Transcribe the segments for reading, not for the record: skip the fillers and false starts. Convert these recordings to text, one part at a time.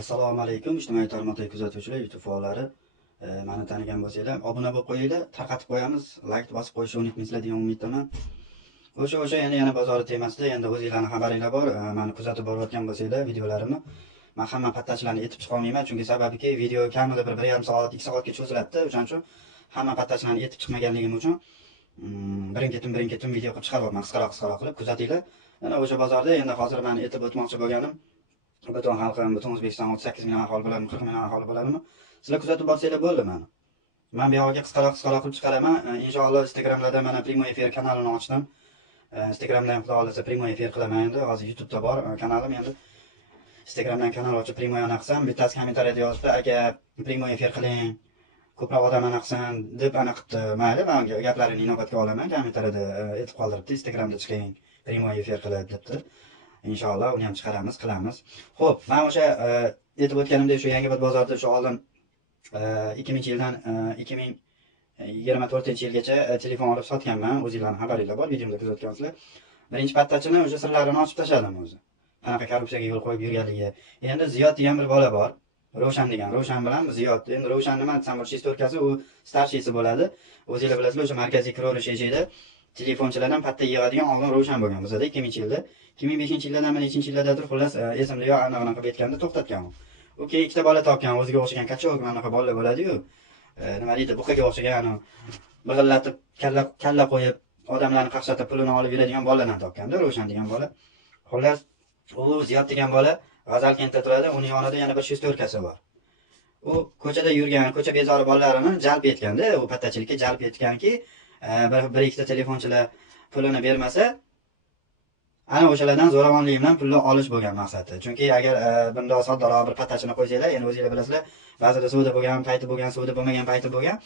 Assalomu alaykum, ijtimoiy tarmoqdagi kuzatuvchilar, YouTube faollari. Meni tanigan bo'lsanglar, obuna bo'lib qo'yinglar, tarqatib qo'yamiz, like bosib qo'yishni unutmaysizlar degan umiddaman. O'sha endi yana bozor temasida, endi o'zingizlarning xabaringlar bor. Meni kuzatib borayotgan bo'lsanglar videolarimni, men hamma pattachilarni aytib chiqa olmayman, chunki sababiki video kamida bir 1,5 soat, 2 soatga cho'ziladi. O'shaning uchun hamma pattachilarni aytib chiqmaganligim uchun birin-ketin video qilib chiqaryapman, qisqaroq qilib kuzatinglar. Yana o'sha bozorda endi hozir men aytib o'tmoqchi bo'lganim, butun xalqim, butun O'zbekiston 38 million aholi bo'ladimi, 40 million aholi bo'ladimi? Sizlar kuzatib borsanglar bo'ldi meni. Men bu yoqqa qisqaroq qilib chiqaraman. Inshaalloh Instagramlarda mana primoy efir kanalini ochdim. Instagramdan ham xudo xolasa primoy efir qilaman endi. Hozir YouTube'da bor kanalim endi. Instagramdan kanal ochib primoy ana qilsam, bittasi kommentariyada yozibdi, aka primoy efir qiling, ko'proq odam ana qilsin deb ana qilibdi. Mayli, men gaplarini inobatga olaman. Kommentariyada aytib qoldiribdi, Instagramda chiqing, primoy efir qilib debdi. Inshaalloh uni ham chiqaramiz, qilamiz. Xo'p, men o'sha aytib o'tganimdek shu Yangiobod bozorida shu oldin 2000-yildan 2024-yilgacha telefon olib sotganman. O'zingizlarning xabaringlar bor, videomda kuzatgansizlar. Birinchi pattachini o'sha sirlarini ochib tashladim o'zi. Qanaqa korrupsiyaga yo'l qo'yib yurganligi. Endi Ziyod degan bir bola bor. Ravshan degan. Ravshan bilan Ziyod. Endi Ravshan nima desam, shestorkasi u starshisi bo'ladi. O'zingizlar bilasizlar, o'sha markaziy Kirolish ejida telefonchilardan patta yig'adigan oldin Ravshan bo'lgan bizada 2000-yilda. 2005-yildan mana 3-yildadir xullas esimda yo'q, anaqa qilib aytganda to'xtatgan u. U keyin ikkita bola topgan, o'ziga o'xshagan kachok anaqa bolalar bo'ladi-yu. Nima deydi, buqaga o'xshagan big'illatib, kalla qo'yib, odamlarni qaqshatib pulini olib yuradigan bolalardan topganda, Ravshan degan bola. Xullas, u Ziyod degan bola G'azal kentda turadi, uning yonida yana bir shestorkasi bor. U ko'chada yurgan, ko'cha bezori bolalarini jalb etganda, u pattachilikka jalb etganki, bir ikkita telefonchilar pulini bermasa, ana o'shalardan zo'ravonlik bilan pulni olish bo'lgan maqsadi. Chunki agar bunday soddaroq bir pattachini qo'ysanglar, endi o'zingizlar bilasizlar, ba'zida suvda bo'lgan payti bo'lgan, suvda bo'lmagan payti bo'lgan.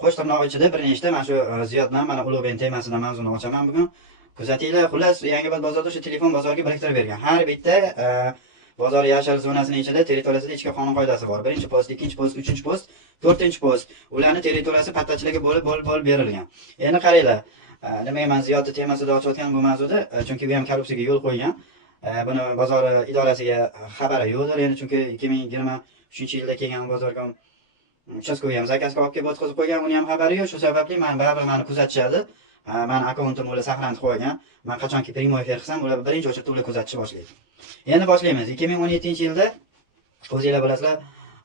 Qo'sh tirnoq ichida bir nechta mana shu Ziyod bilan mana Ulug'bek temasida mavzuni ochaman bugun. Kuzatinglar, xullas Yangiobod bozorida shu telefon bozoriga biriktirib bergan. Har bitta bozor yashil zonasining ichida territoriyasida ichki qonun qoidasi bor. Birinchi post, ikkinchi post, uchinchi post, to'rtinchi post. Ularning territoriyasi pattachilarga bo'lib berilgan. Endi qaranglar. Nimaga men Ziyodni temasida ochayotgan bu mavzuda? Chunki bu ham korrupsiyaga yo'l qo'ygan. Buni bozor idorasiga xabari yo'qdir. Endi chunki 2023-yilda kelgan bozorga uchastkova ham zakazga olib kelib o'tkazib qo'ygan, uni ham xabari yo'q. Shu sababli baribir meni kuzatishadi. Meni akkauntim ular saqlanib qo'ygan. Men qachonki primoy efir qilsam, ular birinchi o'chirib ular kuzatishni boshlaydi. Endi boshlaymiz. 2017-yilda o'zingizlar bilasizlar,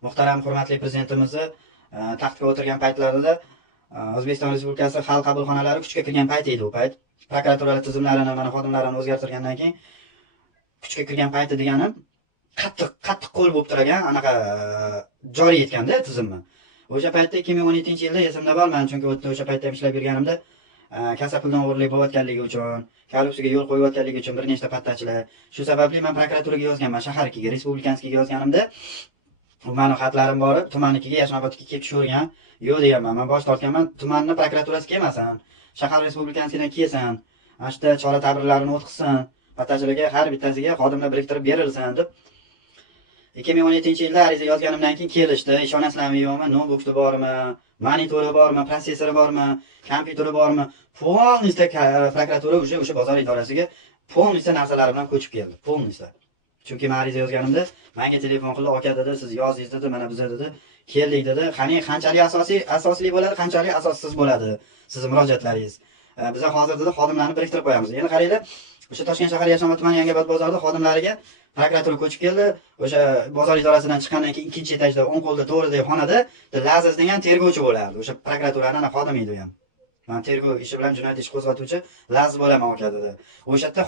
muhtaram hurmatli prezidentimizni taxtga o'tirgan paytlarida O'zbekiston Respublikasi xalq qabulxonalari kuchga kirgan payt edi u payt. Prokuraturalar tizimlarini, mana xodimlarini o'zgartirgandan keyin kuchga kirgan payti deganim qattiq qo'l bo'lib turgan, anaqa joriy etganda tizimni. O'sha paytda 2017-yilda esimda bor, men chunki o'sha paytda ham ishlab yurganimda kassa puldan o'g'irlik bo'layotganligi uchun, korrupsiyaga yo'l qo'yayotganligi uchun bir nechta pattachilar. Shu sababli men prokuraturaga yozganman, shaharnikiga, respublikanskiga yozganimda meni xatlarim borib, tumanikiga, Yashnobodga kelib tushirgan. Yo'q deganman, men bosh tortganman, tumanni prokuraturasi kelmasin, shahar respublikanskidan kelsin, ashta chora tadbirlarini o'tkazsin, pattachilarga har bittasiga xodimlar biriktirib berilsin deb 2017-yilda ariza yozganimdan keyin kelishdi. Ishonasizlarmi yo'qmi? Notebookda bormi? Monitori bormi? Protsessori bormi? Kompyuteri bormi? Polnista prokuratura o'sha bozor idorasiga polnista narsalari bilan ko'chib keldi. Polnista. Chunki men ariza yozganimda menga telefon qildi, aka dedi, siz yozdingiz dedi, mana biz dedi, keldik dedi. Qani qanchalik asosli bo'ladi, qanchalik asossiz bo'ladi sizning murojaatlaringiz. Biz hozir dedi xodimlarni biriktirib qo'yamiz. Endi qaranglar, o'sha Toshkent shahar Yashnobod tumani Yangiobod bozorida xodimlariga prokuratura ko'chib keldi. O'sha bozor idorasidan chiqqandan keyin ikkinchi etajda o'ng qo'lda to'g'ridagi xonada Lazaz degan tergovchi bo'lardi. O'sha prokuraturaning xodimi edi u ham. Men tergov ishi bilan jinoyat ishi qo'zg'atuvchi Lazaz bo'laman aka dedi. O'sha yerda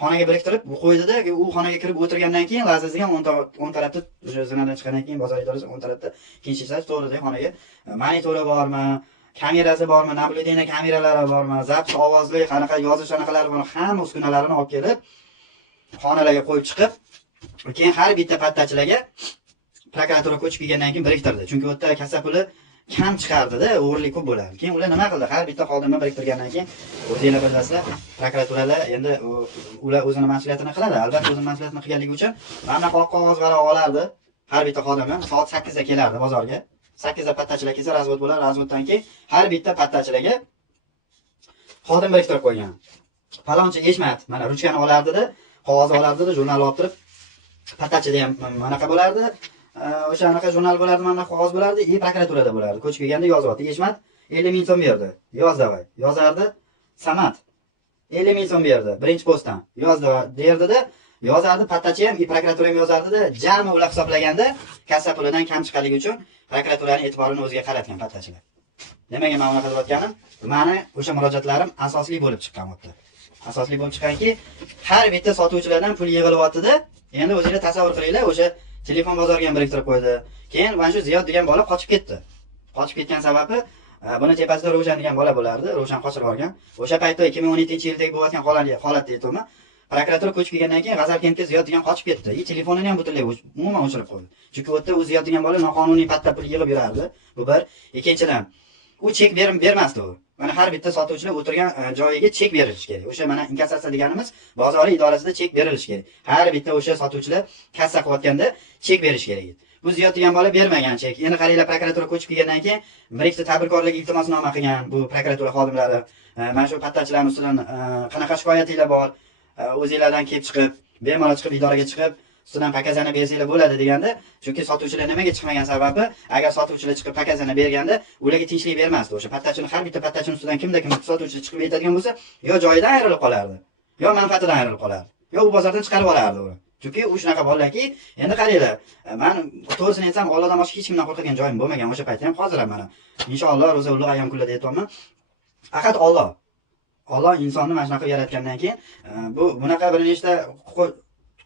xonaga biriktirib qo'ydida, u xonaga kirib o'tirgandan keyin Lazaz degan 10 tarafda o'sha zinadan chiqqandan keyin bozor idorasi 10 tarafda ikkinchi etaj to'g'ridagi xonaga monitori bormi, kamerasi bormi, nabludeniya kameralari bormi, zapt ovozli qanaqa yozish anaqalari bormi, hamma uskunalarini olib kelib xonalarga qo'yib chiqib, keyin har bitta pattachilarga prokuratura ko'chib kelgandan keyin biriktirdi. Chunki u yerda kassa puli kam chiqardi-da, o'g'irlik ko'p bo'lardi. Keyin ular nima qildi? Har bitta xodimni biriktirgandan keyin o'zingizlar bilasizlar, prokuraturalar endi ular o'zining mas'uliyatini qiladi. Albatta o'zining mas'uliyatini qilganligi uchun mana qog'oz varaq olardi. Har bitta xodimi soat 8 da kelardi bozorga. 8 da pattachilar kelsa, razvod bo'lar, razvoddan keyin har bitta pattachilarga xodim biriktirib qo'ygan. Falonchi Eshmat mana ruchkani olardi-da, qog'oz olardi-da, jurnal olib turib Pattachida ham manaqa bo'lardi. O'sha anaqa jurnal bo'lardi, mana qog'oz bo'lardi, и prokuraturada bo'lardi. Ko'chib kelganda yozyapti. Eshmat 50 ming so'm berdi. Yoz davay. Yozardi. Samat 50 ming so'm berdi. Birinchi postdan. Yoz derdi-da, yozardi. Pattachi ham, prokuratura ham yozardi-da, jami ular hisoblaganda kassa pulidan kam chiqarligi uchun prokuraturaning e'tiborini o'ziga qaratgan pattachilar. Nimaga men unaqa qilayotganim? Mani o'sha murojaatlarim asosli bo'lib chiqqan o'tdi. Asosli bo'lib chiqqanki, har bitta sotuvchilardan pul yig'ilyapti-da. Endi o'zingizlar tasavvur qilinglar, o'sha telefon bozoriga ham biriktirib qo'ydi. Keyin mana shu Ziyod degan bola qochib ketdi. Qochib ketgan sababi buni tepasida Ro'shan degan bola bo'lardi. Ro'shan qochib borgan. O'sha paytda 2017-yildagi bo'layotgan holatda aytdim. Prokuratura ko'chib kelgandan keyin G'azalkentga Ziyod degan qochib ketdi. Telefonini ham butunlay umuman o'chirib qo'ydi. Chunki u yerda u Ziyod degan bola noqonuniy patta pul yig'ib yurardi. Bu bir. Ikkinchidan, u chek bermasdi u. Mana har bitta sotuvchilar o'tirgan joyiga chek berilishi kerak. O'sha mana inkassatsiya deganimiz bozoriy idorasida chek berilishi kerak. Har bitta o'sha sotuvchilar kassa qilayotganda chek berish kerak edi. Bu Ziyod degan bola bermagan chek. Endi qaranglar, prokuratura ko'chib kelgandan keyin bir ikkita tadbirkorlik iltimosnoma qilgan bu prokuratura xodimlari. Mana shu pattachilarning ustidan qanaqa shikoyatinglar bor? O'zingizlardan kelib chiqib, bemalol chiqib idoraga chiqib, ustidan pakazani bersanglar bo'ladi deganda, chunki sotuvchilar nimaga chiqmagan sababi, agar sotuvchilar chiqib pakazani berganda, ularga tinchlik bermasdi. O'sha pattachini har bitta pattachini ustidan kimda kim sotuvchi chiqib aytadigan bo'lsa, yo joyidan ayrilib qolardi, yo manfaatidan ayrilib qolardi, yo u bozordan chiqarib olardi uni. Chunki u shunaqa bolalarki, endi qaranglar, men to'g'risini aytsam, Allohdan boshqa hech kimdan qo'rqadigan joyim bo'lmagan o'sha paytda ham, hozir ham mana. Inshaalloh ro'za ulug' ayyom kunlarda aytayapman. Faqat Alloh insonni mana shunaqa yaratgandan keyin bunaqa bir nechta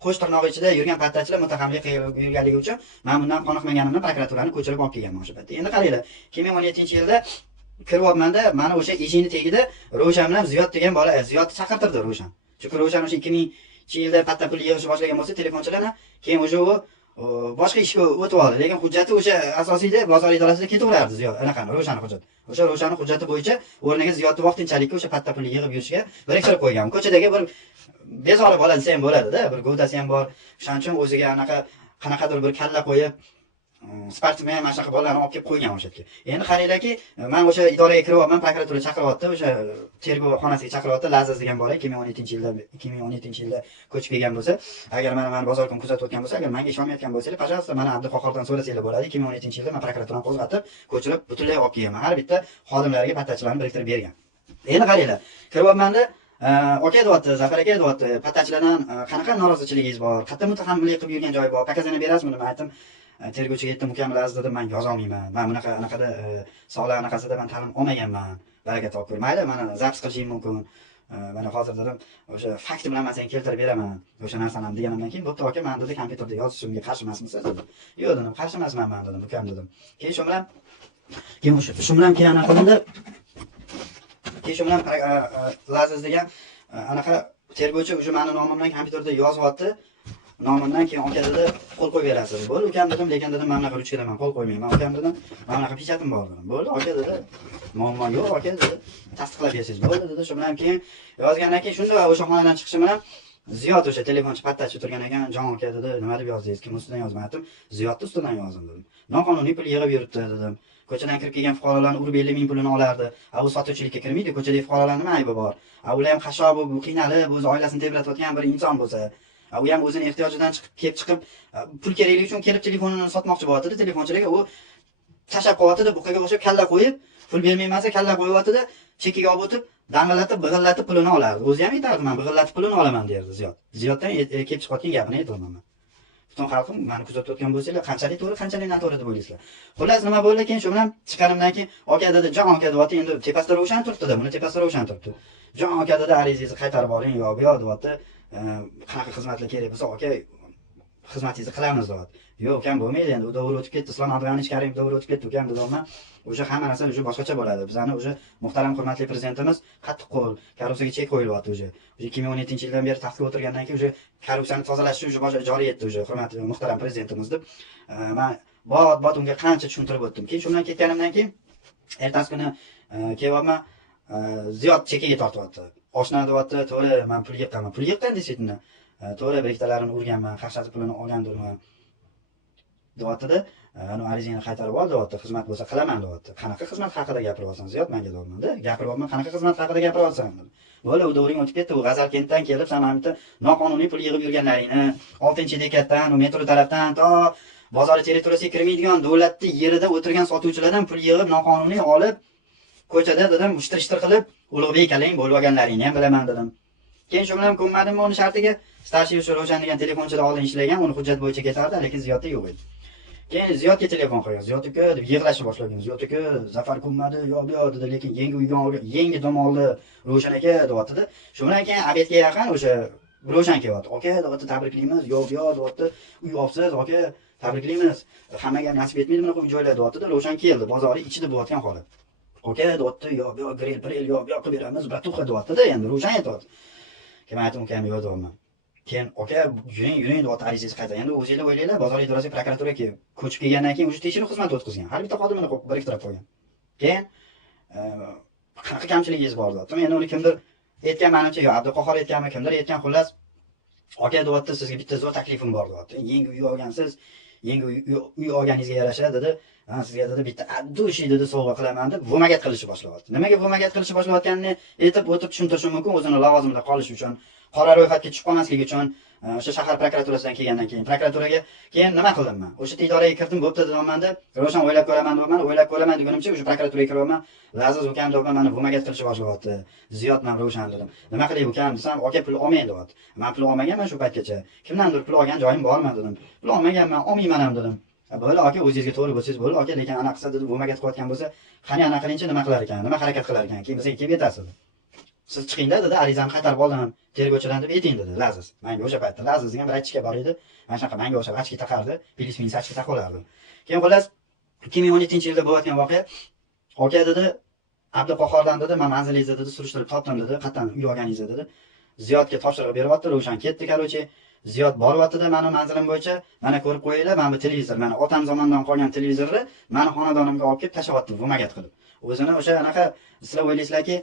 qo'sh tirnoq ichida yurgan pattachilar mutahamlik yurganligi uchun men bundan qoniqmaganimni prokuraturani ko'chirib olib kelganman o'sha paytda. Endi qaranglar, 2017-yilda kiryapman-da, mana o'sha eshikning tagida Ro'shan bilan Ziyod degan bola, Ziyodni chaqirtirdi Ro'shan. Chunki Ro'shan o'sha 2000-yilda patta pul yig'ishni boshlagan bo'lsa, telefonchilarni, keyin o'sha u boshqa ishga o'tib oldi. Lekin hujjati o'sha asosiyda bozor idorasida ketaverardi Ziyod. Anaqa Ro'shan hujjati. O'sha Ro'shanning hujjati bo'yicha o'rniga Ziyodni vaqtinchalik o'sha patta pulni yig'ib yurishga biriktirib qo'ygan. Ko'chadagi bir bezori bola desa ham bo'ladi-da, bir g'o'dasi ham bor. Shuning uchun o'ziga anaqa qanaqadir bir kalla qo'yib, sportmen mana shunaqa bolalarni olib kelib qo'ygan o'sha yerga. Endi qaranglarki, men o'sha idoraga kiryapman, prokuratura chaqiryapti, o'sha tergov xonasiga chaqiryapti. Lazaz degan bola 2017-yilda ko'chib kelgan bo'lsa, agar meni bozorkon kuzatayotgan bo'lsa, agar menga ishonmayotgan bo'lsangiz, pожалуйста, mana Abduqahhordan so'rasanglar bo'ladi. 2017-yilda men prokuraturani qo'zg'atib, ko'chirib butunlay olib kelganman. Har bitta xodimlarga pattachilarni biriktirib bergan. Endi qaranglar, kiryapman-da, aka deyapti, Zafar aka deyapti, pattachilardan qanaqa norozichiligingiz bor? Qayerda mutahammilik qilib yurgan joyi bor? Pakazani berasizmi? Men aytdim, tergovchiga aytdim, ukam bilasiz dedim, men yoza olmayman. Men bunaqada sog'liq anaqasida men ta'lim olmaganman. Baraka topib, mayli, meni zaps qilishim mumkin. Mana hozir dedim, o'sha fakt bilan men senga keltirib beraman. O'sha narsani deganimdan keyin, bo'pti aka, men dedi kompyuterda yozishimga qarshi emasmisiz dedim. Yo'q dedim, qarshi emasman men dedim, ukam dedim. Keyin shu bilan keyin anaqa qilindi. Keyin shu bilan Laziz degan anaqa tergovchi o'sha meni nomimdan kompyuterda yozyapti. Nomimdan keyin aka dedi, qo'l qo'yib berasiz. Bo'ldi, ukam dedim, lekin dedim, men bunaqa ruchkadan qo'l qo'ymayman. Ukam dedim, men bunaqa pechatim bor dedim. Bo'ldi, aka dedi. Muammo yo'q, aka dedi. Tasdiqlab bersangiz bo'ldi dedi. Shu bilan keyin yozgandan keyin shunda o'sha xonadan chiqishim bilan Ziyod o'sha telefonchi pattachi turgan ekan, "Jon aka" dedi, "Nima deb yozdingiz? Kim ustidan yozmadim?" Ziyodni ustidan yozdim dedim. "Noqonuniy pul yig'ib yuribdi" dedim. Ko'chadan kirib kelgan fuqarolarni urib 50 ming pulini olardi. U sotuvchilikka kirmaydi, ko'chadagi fuqarolarning nima aybi bor? Ular ham qashob, bu qiynalib, o'z oilasini tebratayotgan bir inson bo'lsa, u ham o'zining ehtiyojidan chiqib pul kerakligi uchun kelib telefonini sotmoqchi bo'lyapti-da, telefonchilarga u tashab qo'yapti-da, buqaga o'xshab kalla qo'yib, pul bermaymansa kalla qo'yapti-da, chekiga olib o'tib, dang'illatib, big'illatib pulini olardi. O'zi ham aytardi, "Men big'illatib pulini olaman" derdi Ziyod. Ziyoddan kelib chiqayotgan gapini aytdim. Butun xalqim meni kuzatayotgan bo'lsanglar, qanchalik to'g'ri, qanchalik noto'g'ri deb o'ylaysizlar. Xullas nima bo'ldi keyin shu bilan chiqqanimdan keyin, "Aka" dedi, "Jon aka" deyapti, endi tepasida Ro'shan turibdi-da, buni tepasida Ro'shan turibdi. "Jon aka" dedi, "Arizingizni qaytarib oling, yo bu yoq" deyapti. "Qanaqa xizmatlar kerak bo'lsa, aka, xizmatingizni qilamiz" deyapti. "Yo'q, ukam bo'lmaydi, endi u davr o'tib ketdi, Islom Abdug'anich Karimov davri o'tib ketdi, ukam" dedim. "O'sha hamma narsa o'sha boshqacha bo'ladi. Bizani o'sha muhtaram hurmatli prezidentimiz qattiq qo'l, korrupsiyaga chek qo'yilyapti o'sha. 2017-yildan beri taxtga o'tirgandan keyin o'sha korrupsiyani tozalashni o'sha boshqa joriy etdi o'sha hurmatli muhtaram prezidentimiz" deb men bot unga qancha tushuntirib o'tdim. Keyin shundan ketganimdan keyin ertasi kuni kelyapman, Ziyod chekiga tortyapti. "Oshna" deyapti, "To'g'ri, men pul yiqqanman." "Pul yiqqan desaytini. To'g'ri, bir ikkitalarini urganman, qaqshati pulini olgandirman" deyapti-da. "Ani arizangni qaytarib ol" deyapti, "Xizmat bo'lsa qilaman" deyapti. "Qanaqa xizmat haqida gapiryapsan Ziyod?" menga deyapman-da. "Gapiryapman, qanaqa xizmat haqida gapiryapsan" dedim. Bo'ldi, u davring o'tib ketdi. U G'azalkentdan kelib, sen mana bitta noqonuniy pul yig'ib yurganlaringni, 6-bekatdan, u metro tarafdan to bozor territoriyasiga kirmaydigan davlatning yerida o'tirgan sotuvchilardan pul yig'ib, noqonuniy olib, ko'chada dedim, mushtir qilib, Ulug'bek akaling bo'lib olganlaringni ham bilaman dedim. Keyin shu bilan ko'nmadimmi uni shartiga? Starship o'sha Ravshan degan telefonchida oldin ishlagan, uni hujjat bo'yicha ketardi, lekin Ziyodda yo'q edi. Keyin Ziyodga telefon qilgan. Ziyod aka deb yig'lashni boshlagan. Ziyod aka, Zafar ko'nmadi, yo'q dedi, lekin yangi dom oldi Ravshan aka deyapti. Shu bilan keyin obedga yaqin o'sha Ravshan kelyapti. Aka, deyapti, tabriklaymiz. Yo'q, deyapti, uy olibsiz, aka, tabriklaymiz. Hammaga nasib etmaydi bunaqa uy joylar, deyapti. Ravshan keldi, bozori ichida bo'layotgan holat. Aka, deyapti, yo'q, grill, yo'q, qilib beramiz, bratuxa, deyapti-da, endi Ravshan aytadi. Keyin aytdim, ukam yo'q deyapman. Keyin aka, yuring, deyapti, arizingiz qayta. Endi o'zingizlar o'ylaylar, bozor idorasiga prokuraturaga ko'chib kelgandan keyin o'sha tekshiruv xizmati o'tkazgan. Har bitta xodimini biriktirib qo'ygan. Keyin qanaqa kamchiligingiz bor deyapti. Endi uni kimdir aytgan, menimcha, yo Abduqahhor aytganmi, kimdir aytgan, xullas, aka deyapti, sizga bitta zo'r taklifim bor deyapti. Yangi uy olgansiz, yangi uy olganingizga yarasha dedi. Sizga dedi bitta addushi dedi sovg'a qilaman deb vomagat qilishni boshlayapti. Nimaga vomagat qilishni boshlayotganini aytib o'tib tushuntirishim mumkin, o'zini lavozimida qolish uchun, qora ro'yxatga tushib qolmasligi uchun. O'sha shahar prokuraturasidan kelgandan keyin prokuraturaga keyin nima qildim men? O'sha idoraga kirdim, bo'pti dedim deb, Ravshan o'ylab ko'raman dedim, o'ylab ko'raman degunimcha o'sha prokuraturaga kiryapman. Laziz ukam dedim, meni vomagat qilishni boshlayapti. Ziyod bilan Ravshan dedim. Nima qilay ukam desam, aka pul olmang deyapti. Men pul olmaganman shu paytgacha. Kimdandir pul olgan joyim bormi dedim. Pul olmaganman, olmayman ham dedim. Bo'ldi aka, o'zingizga to'g'ri bo'lsangiz bo'ldi aka, lekin ana qilsa dedi, vomagat qilayotgan bo'lsa, qani ana qilingchi, nima qilar ekan, nima harakat qilar ekan, keyin bizga kelib yetasiz. Siz chiqinglar dedi, arizani qaytarib oldim, tergovchidan deb ayting dedi Laziz. Menga o'sha paytda Laziz degan bir aytishga bor edi. Mana shunaqa menga o'sha ochki taqardi, bilismin ochki taqolardi. Keyin xullas 2017-yilda bo'layotgan voqea, aka dedi, Abduqahhordan dedi, men manzilingizni dedi surishtirib topdim dedi, qayerdan uy olganingizni dedi. Ziyodga topshiriq beryapti, Ravshan ketdi, qarochi. Ziyod boryapti-da, meni manzilim bo'yicha, mana ko'rib qo'yinglar, mana bu televizor, mana otam zamondan qolgan televizorni meni xonadonimga olib kelib tashlayapti, vomagat qilib. O'zini o'sha anaqa sizlar o'ylaysizlarki,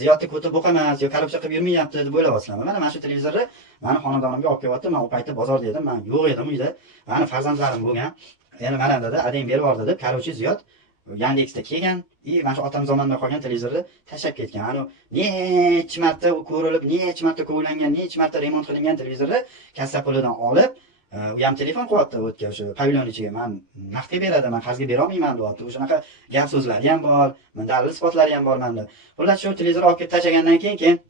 Ziyodni ko'tib o'qamas, yo korrupsiya qilib yurmayapti deb o'ylayapsizlarmi? Mana shu televizorni meni xonadonimga olib kelyapti. Men u paytda bozorda edim, men yo'q edim uyda. Meni farzandlarim bo'lgan. Endi mana dedi, adang berib yubordi deb, qarochi Ziyod Yandexda kelgan, mana shu otam zamondan qolgan televizorni tashlab ketgan. Ana necha marta ko'rilib, necha marta ko'langan, necha marta remont qilingan televizorni kassa pulidan olib, u ham telefon qilyapti o'tga o'sha pavilyon ichiga. Men naqdga beradi, men qarzga bera olmayman deyapti. O'shanaqa gap so'zlari ham bor, men dalil isbotlari ham bor menda. Xullas shu televizor olib kelib tashlagandan keyin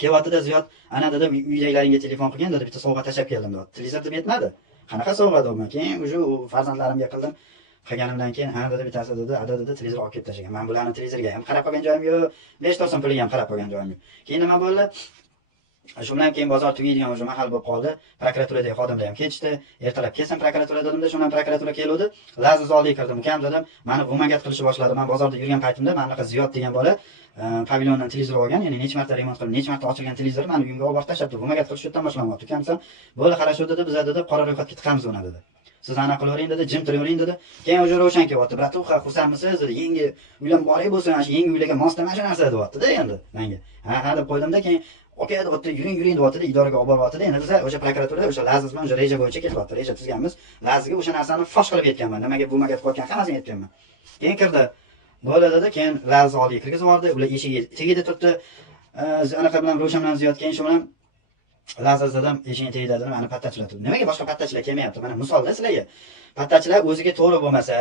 kelyapti-da Ziyod, ana dedi, uydagilaringga telefon qilgan dedi, bitta sovg'a tashlab keldim dedi. Televizor deb aytmadi. Qanaqa sovg'a deyman? Keyin o'sha farzandlarimga qildim. Qilganimdan keyin ha dedi, bittasi dedi, ada dedi, televizor olib kelib tashlagan. Men bularni televizorga ham qarab qolgan joyim yo'q, 5 to'son puliga ham qarab qolgan joyim yo'q. Keyin nima bo'ldi? Shu bilan keyin bozor tugaydigan o'sha mahal bo'lib qoldi. Prokuraturadagi xodimlar ham ketishdi. Ertalab kelsin prokuratura dedimda, shundan prokuratura keldi. Laziz oldiga kirdim, ukam dedim, meni vomagat qilishni boshladi. Men bozorda yurgan paytimda mana bunaqa Ziyod degan bola pavilyondan televizor olgan, ya'ni necha marta remont qilib, necha marta ochilgan televizor meni uyimga olib borib tashlabdi. Vomagat qilish yerdan boshlanyapti. Ukam desam, bo'ldi, qarashu dedi, biz dedi, qora ro'yxatga tiqamiz uni dedi. Siz ana qilavering dedi, jim turavering dedi. Keyin o'sha Ravshan kelyapti. Bratuxa, xursandmisiz dedi. Yangi uylar boray bo'lsin, ana shu yangi uylarga moslama shu narsa deyapti-da endi menga. Ha deb qo'ydimda, keyin aka deyapti, yuring deyapti-da, idoraga olib boryapti-da. Endi biz o'sha prokuratura o'sha Laziz bilan o'sha reja bo'yicha kelyapti. Reja tuzganmiz. Lazizga o'sha narsani fosh qilib aytganman. Nimaga vomagat qilayotgan hammasini aytganman. Keyin kirdi. Bo'ldi dedi, keyin Laziz oldiga kirgizib yubordi. Ular eshigi tagida turibdi. Anaqa bilan Ravshan bilan Ziyod keyin shu bilan Laziz dedim, eshigini tagida dedim, meni pattachilar. Nimaga boshqa pattachilar kelmayapti? Mana misolda sizlarga. Pattachilar o'ziga to'g'ri bo'lmasa,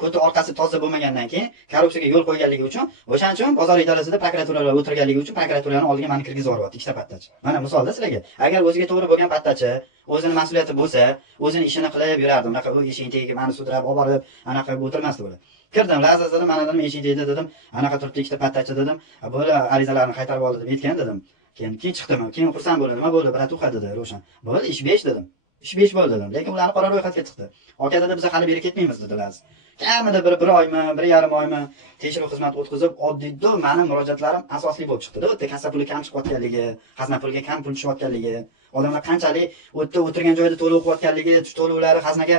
ko'ti orqasi toza bo'lmagandan keyin korrupsiyaga yo'l qo'yganligi uchun, o'shaning uchun bozor idorasida prokuraturalar o'tirganligi uchun prokuraturaning oldiga meni kirgizib yuboryapti ikkita pattachi. Mana misolda sizlarga. Agar o'ziga to'g'ri bo'lgan pattachi, o'zini mas'uliyati bo'lsa, o'zini ishini qilib yurardi. Unaqa u eshigini tagiga meni sudrab olib borib, anaqa qilib o'tirmasdi ular. Kirdim, Laziz dedim, mana dedim, eshik tagida dedim, anaqa turibdi ikkita pattachi dedim. Bo'la arizalarni qaytarib oldi deb aytgan dedim. Keyin chiqdim. Keyin xursand bo'ldim. Nima bo'ldi? Bratuxa dedi Ravshan. Bo'ldi, ish 5 dedim. Ish 5 bo'ldi dedim. Lekin ularni qora ro'yxatga chiqdi. Aka dedi, biz hali beri ketmaymiz dedi Laziz. Kamida bir oymi, 1,5 oymi tekshiruv xizmati o'tkazib, oddiyda meni murojaatlarim asosli bo'lib chiqdi-da. O'tda kassa puli kam chiqayotganligi, xazna puliga kam pul tushayotganligi, odamlar qanchalik o'tda o'tirgan joyda to'lov qilayotganligi, to'lovlari xaznaga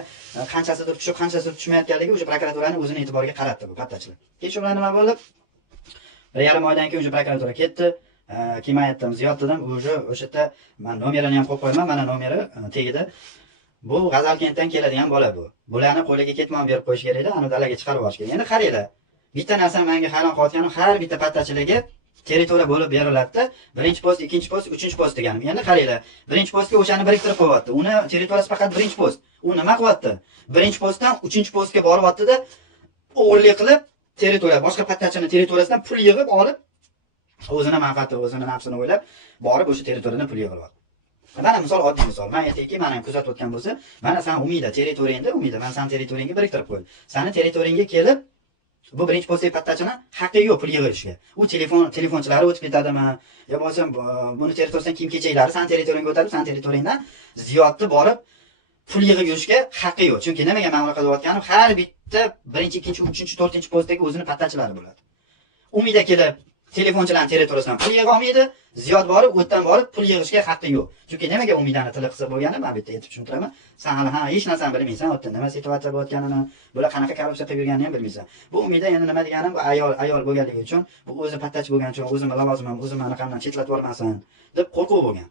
qanchasidir tushib, qanchasidir tushmayotganligi o'sha prokuraturaning o'zini e'tiboriga qaratdi bu pattachilar. Keyin shu bilan nima bo'ldi? 1,5 oydan keyin o'sha prokuratura ketdi. Kim aytdim, Ziyod dedim, o'sha yerda men nomerini ham qo'yib qo'yaman, mana nomeri tagida. Bu G'azalkentdan keladigan bola bu. Bularni qo'liga ketmon berib qo'yish kerak edi, ani dalaga chiqarib olish kerak. Endi qaranglar. Bitta narsa menga hayron qolayotganim, har bitta pattachilarga territoriya bo'lib beriladi-da, birinchi post, ikkinchi post, uchinchi post deganim. Endi qaranglar, birinchi postga o'shani biriktirib qo'yapti. Uni territoriyasi faqat birinchi post. U nima qilyapti? Birinchi postdan uchinchi postga boryapti-da, o'g'irlik qilib, territoriya, boshqa pattachini territoriyasidan pul yig'ib olib, o'zini manfaati, o'zini nafsini o'ylab, borib o'sha territoriyadan pul yig'ib oladi. Mana misol, oddiy misol. Men aytayki, mana kuzatib o'tgan bo'lsa, mana sen umida territoriyangda, men sen territoriyangga biriktirib qo'ydim. Seni territoriyangga kelib, bu birinchi postdagi pattachini haqqi yo'q pul yig'ishga. U telefonchilari o'tib ketadimi? Yo bo'lmasa buni territoriyasidan kim kechaklari sen territoriyangga o'tadi, sen territoriyangdan ziyodni borib pul yig'ib yurishga haqqi yo'q. Chunki nimaga men bunaqa deyotganim, har bitta birinchi, ikkinchi, uchinchi, to'rtinchi postdagi o'zini pattachilari bo'ladi. Umida kelib telefonchilarning territoriyasidan pul yig'a olmaydi, ziyod borib, o'tdan borib pul yig'ishga haqqi yo'q. Chunki nimaga umidani tili qilsa bo'lgani, men bitta aytib tushuntiraman. Sen hali hech narsani bilmaysan, o'tda nima situatsiya bo'layotganini, bular qanaqa korrupsiya qilib yurganini ham bilmaysan. Bu umida endi nima deganim, bu ayol bo'lganligi uchun, bu o'zi pattach bo'lgani uchun, o'zim lavozimim, o'zim anaqamdan chetlatib yubormasin deb qo'rquv bo'lgan.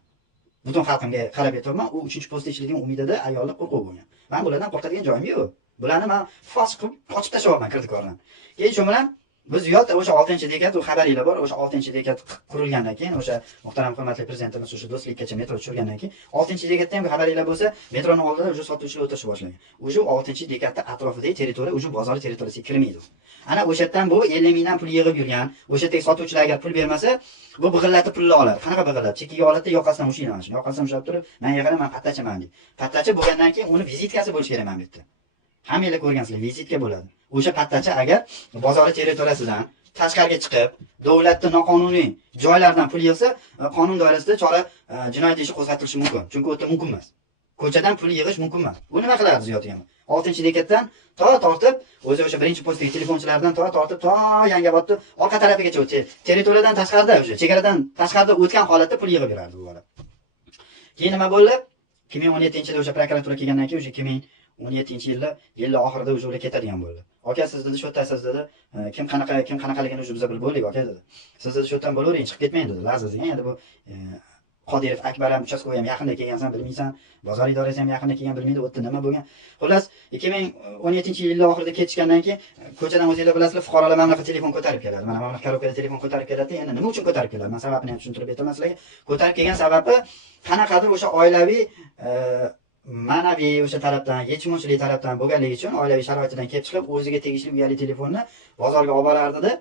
Butun xalqimga qarab aytaman, u 3-post ichilgan umidida ayollar qo'rquv bo'lgan. Men bulardan qo'rqadigan joyim yo'q. Bularni men fos qilib ochib tashlayapman kirdikordan. Keyin shu bilan biz yot o'sha 6-dekat, u xabaringlar bor, o'sha 6-dekat qurilgandan keyin, o'sha muhtaram hurmatli prezidentimiz o'sha do'stlikkacha metro tushirgandan keyin, 6-dekatda ham xabaringlar bo'lsa, metroning oldida o'sha sotuvchilar o'tirishni boshlagan. O'sha 6-dekatda atrofidagi territoriya, o'sha bozor territoriyasiga kirmaydi. Ana o'sha yerdan bu 50 mingdan pul yig'ib yurgan, o'sha yerdagi sotuvchilar agar pul bermasa, bu big'illatib pulni oladi. Qanaqa big'illat? Chekiga oladi, yoqasidan ushlaydi mana shu. Yoqasidan ushlab turib, men yig'aram, men pattachaman deydi. Pattacha bo'lgandan keyin uni vizitkasi bo'lishi kerak men bu yerda. Hammanglar ko'rgansizlar, vizitka bo'ladi. O'sha pattacha agar bozor territoriyasidan tashqariga chiqib, davlatda noqonuniy joylardan pul yig'sa, qonun doirasida chora jinoyat ishi qo'zg'atilishi mumkin. Chunki o'ta mumkin emas. Ko'chadan pul yig'ish mumkin emas. Bu nima qiladi ziyod ham? 6-dekatdan tortib, o'sha birinchi postdagi telefonchilardan tortib, Yangiobodni orqa tarafigacha o'tdi. Territoriyadan tashqarida, o'sha chegaradan tashqarida o'tgan holatda pul yig'ib yurardi bu bola. Keyin nima bo'ldi? 2017-yilda o'sha prokuratura kelgandan keyin, o'sha 2017-yilda yil oxirida o'sha ular ketadigan bo'ldi. Aka, siz dedi, shu yertasiz dedi, kim qanaqaligini o'zi biz bilib bo'ldik, aka dedi. Siz dedi, shu yerdan bo'lavering, chiqib ketmang dedi. Laziz degan, endi bu Qodirov Akbar ham uchastkova ham yaqinda kelgansan, bilmaysan. Bozor idorasi ham yaqinda kelgan, bilmaydi, o'tda nima bo'lgan. Xullas, 2017-yil oxirida ketishgandan keyin ko'chadan o'zingizlar bilasizlar, fuqarolar mamlakat telefon ko'tarib keladi. Mana mamlakat korobkada telefon ko'tarib keladi. Endi nima uchun ko'tarib keladi? Men sababini ham tushuntirib beraman sizlarga. Ko'tarib kelgan sababi qanaqadir o'sha oilaviy ma'naviy o'sha tarafdan, yechimchilik tarafdan bo'lganligi uchun oilaviy sharoitidan kelib chiqib, o'ziga tegishli uyali telefonni bozorga olib borardi-da,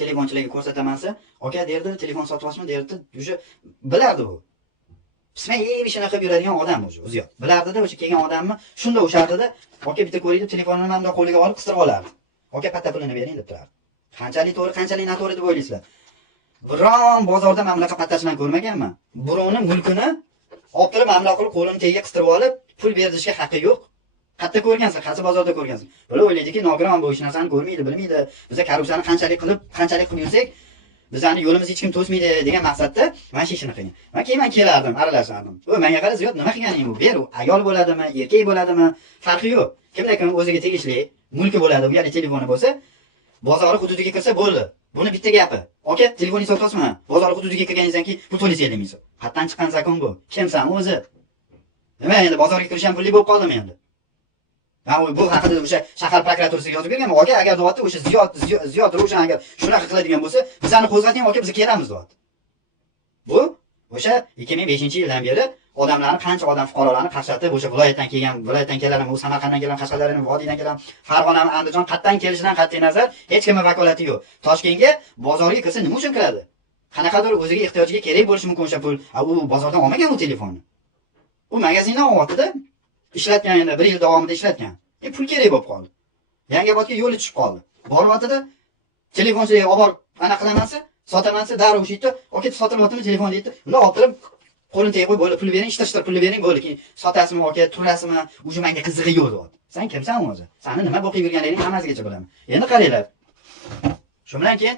telefonchilarga ko'rsatamansa, aka derdi, telefon sotib olishmi derdi, o'sha bilardi bu. Pismay ishini qilib yuradigan odam o'zi yo'q. Bilardi-da, o'sha kelgan odamni shunda o'shardi-da, aka bitta ko'raydi, telefonini ham bunday qo'liga olib qistirib olardi. Aka patta pulini bering deb turardi. Qanchalik to'g'ri, qanchalik noto'g'ri deb o'ylaysizlar? Biron bozorda mamlakat pattachidan ko'rmaganman. Birovni mulkini olib turib mamlakat qilib qo'lini tagiga qistirib olib, pul berishga haqqi yo'q. Qayerda ko'rgansiz? Qaysi bozorda ko'rgansiz? Bular o'ylaydiki, nogiron bu ish narsani ko'rmaydi, bilmaydi. Biz korrupsiyani qanchalik qilib yursak, bizani yo'limizni hech kim to'smaydi degan maqsadda mana shu ishni qilgan. Men kelardim, aralashardim. Menga qara, Ziyod, nima qilganing bu? Ber, ayol bo'ladimi, erkak bo'ladimi, farqi yo'q. Kimda-kim o'ziga tegishli mulki bo'ladi, uyali telefoni bo'lsa, bozor hududiga kirsa bo'ldi. Buni bitta gapi. Aka, telefoningizni sotib olsam, bozor hududiga kirganingizdan keyin pul to'laysiz 50 ming so'm. Qayerdan chiqqan zakon bu? Kimsan o'zi? Nima endi bozorga kirish ham pulli bo'lib qoldimi endi? Men bu haqida o'sha shahar prokuraturasiga yozib berganman. Aka, agar deyapti, o'sha Ziyod Ravshan agar shunaqa qiladigan bo'lsa, bizani qo'zg'ating, aka, biz kelamiz deyapti. Bu o'sha 2005-yildan beri odamlarni, qancha odam fuqarolarni qaqshatib, o'sha viloyatdan kelganlar, u Samarqanddan kelgan, Qashqadaryodan, Vodiydan kelgan, Farg'ona, Andijon qatdan kelishidan qat'iy nazar hech kimning vakolati yo'q. Toshkentga bozorga kirsa nima uchun kiradi? Qanaqadir o'ziga ehtiyojiga kerak bo'lishi mumkin o'sha pul. U bozordan olmagan u telefonni. U magazindan olyapti-da, ishlatgan endi 1 yil davomida ishlatgan. Pul kerak bo'lib qoldi. Yangiobodga yo'li tushib qoldi. Boryapti-da, telefonchiga olib borib ana qilamansa, sotamansa, darrov o'sha yerda, aka sotilyaptimi telefon deydi. Unda olib turib qo'lini tegib qo'yib, bo'ldi, pul bering, ishtir pulni bering, bo'ldi. Keyin sotasizmi, aka, turasizmi? O'sha menga qizig'i yo'q deyapti. Sen kimsan o'zi? Seni nima o'qib yurganligingni hammasigacha bilaman. Endi qaranglar. Shu bilan keyin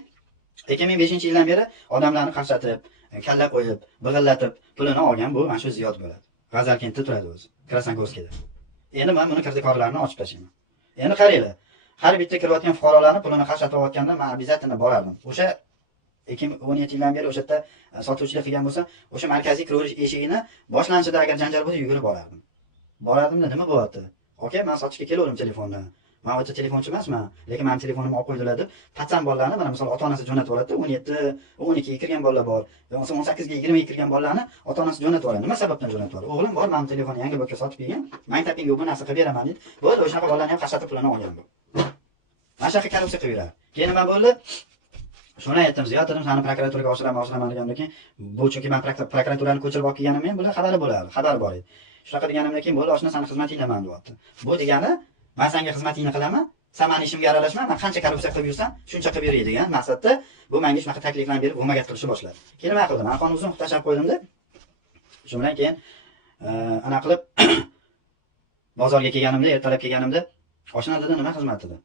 2005-yildan beri odamlarni qaqshatib, kalla qo'yib, big'illatib, pulini olgan bu mana shu Ziyod bo'ladi. G'azalkentda turadi o'zi, Krasankovskida. Endi men buni kirdikorlarini ochib tashlayman. Endi qaranglar. Har bitta kirayotgan fuqarolarni pulini qaqshatib olganda men обязательно borardim. O'sha 2017-yildan beri o'sha yerda sotuvchilik qilgan bo'lsa, o'sha markaziy kiraverish eshigini boshlanishida agar janjal bo'lsa, yugurib borardim. Borardimda nima bo'lyapti? Aka, men sotishga keldim telefonni. Men o'ta telefonchi emasman, lekin mening telefonimni olib qo'ydilar deb, patsan bolalarni mana misol ota-onasi jo'natib yuboradi, 17, 12 ga kirgan bolalar bor. Yo'qsa 18 ga 20 ga kirgan bolalarni ota-onasi jo'natib yuboradi. Nima sababdan jo'natib yuboradi? O'g'lim bor, mening telefonni yangi bo'lib sotib kelgan. Maktabingga bu narsa qilib beraman dedi. Bo'ldi, o'shaqa bolalarni ham qashqatib pulini olgan bu. Mana shunaqa korrupsiya qilib yuradi. Keyin nima bo'ldi? Shuni aytdim, Ziyod dedim, seni prokuraturaga oshiraman degandan keyin, bu chunki men prokuraturani ko'chirib olib kelganim men bular xabari bo'lardi, xabar bor edi. Shunaqa deganimdan keyin bo'ldi, oshna seni xizmatingdaman deyapti. Bu degani, men senga xizmatingni qilaman, sen meni ishimga aralashma, men qancha korrupsiya qilib yursam, shuncha qilib beray degan maqsadda bu menga shunaqa takliflarni berib, va'magat qilishni boshladi. Keyin nima qildim? Men qonun uzun tashab qo'ydimda. Shu bilan keyin ana qilib bozorga kelganimda, ertalab kelganimda, oshna dedi, nima xizmat dedi.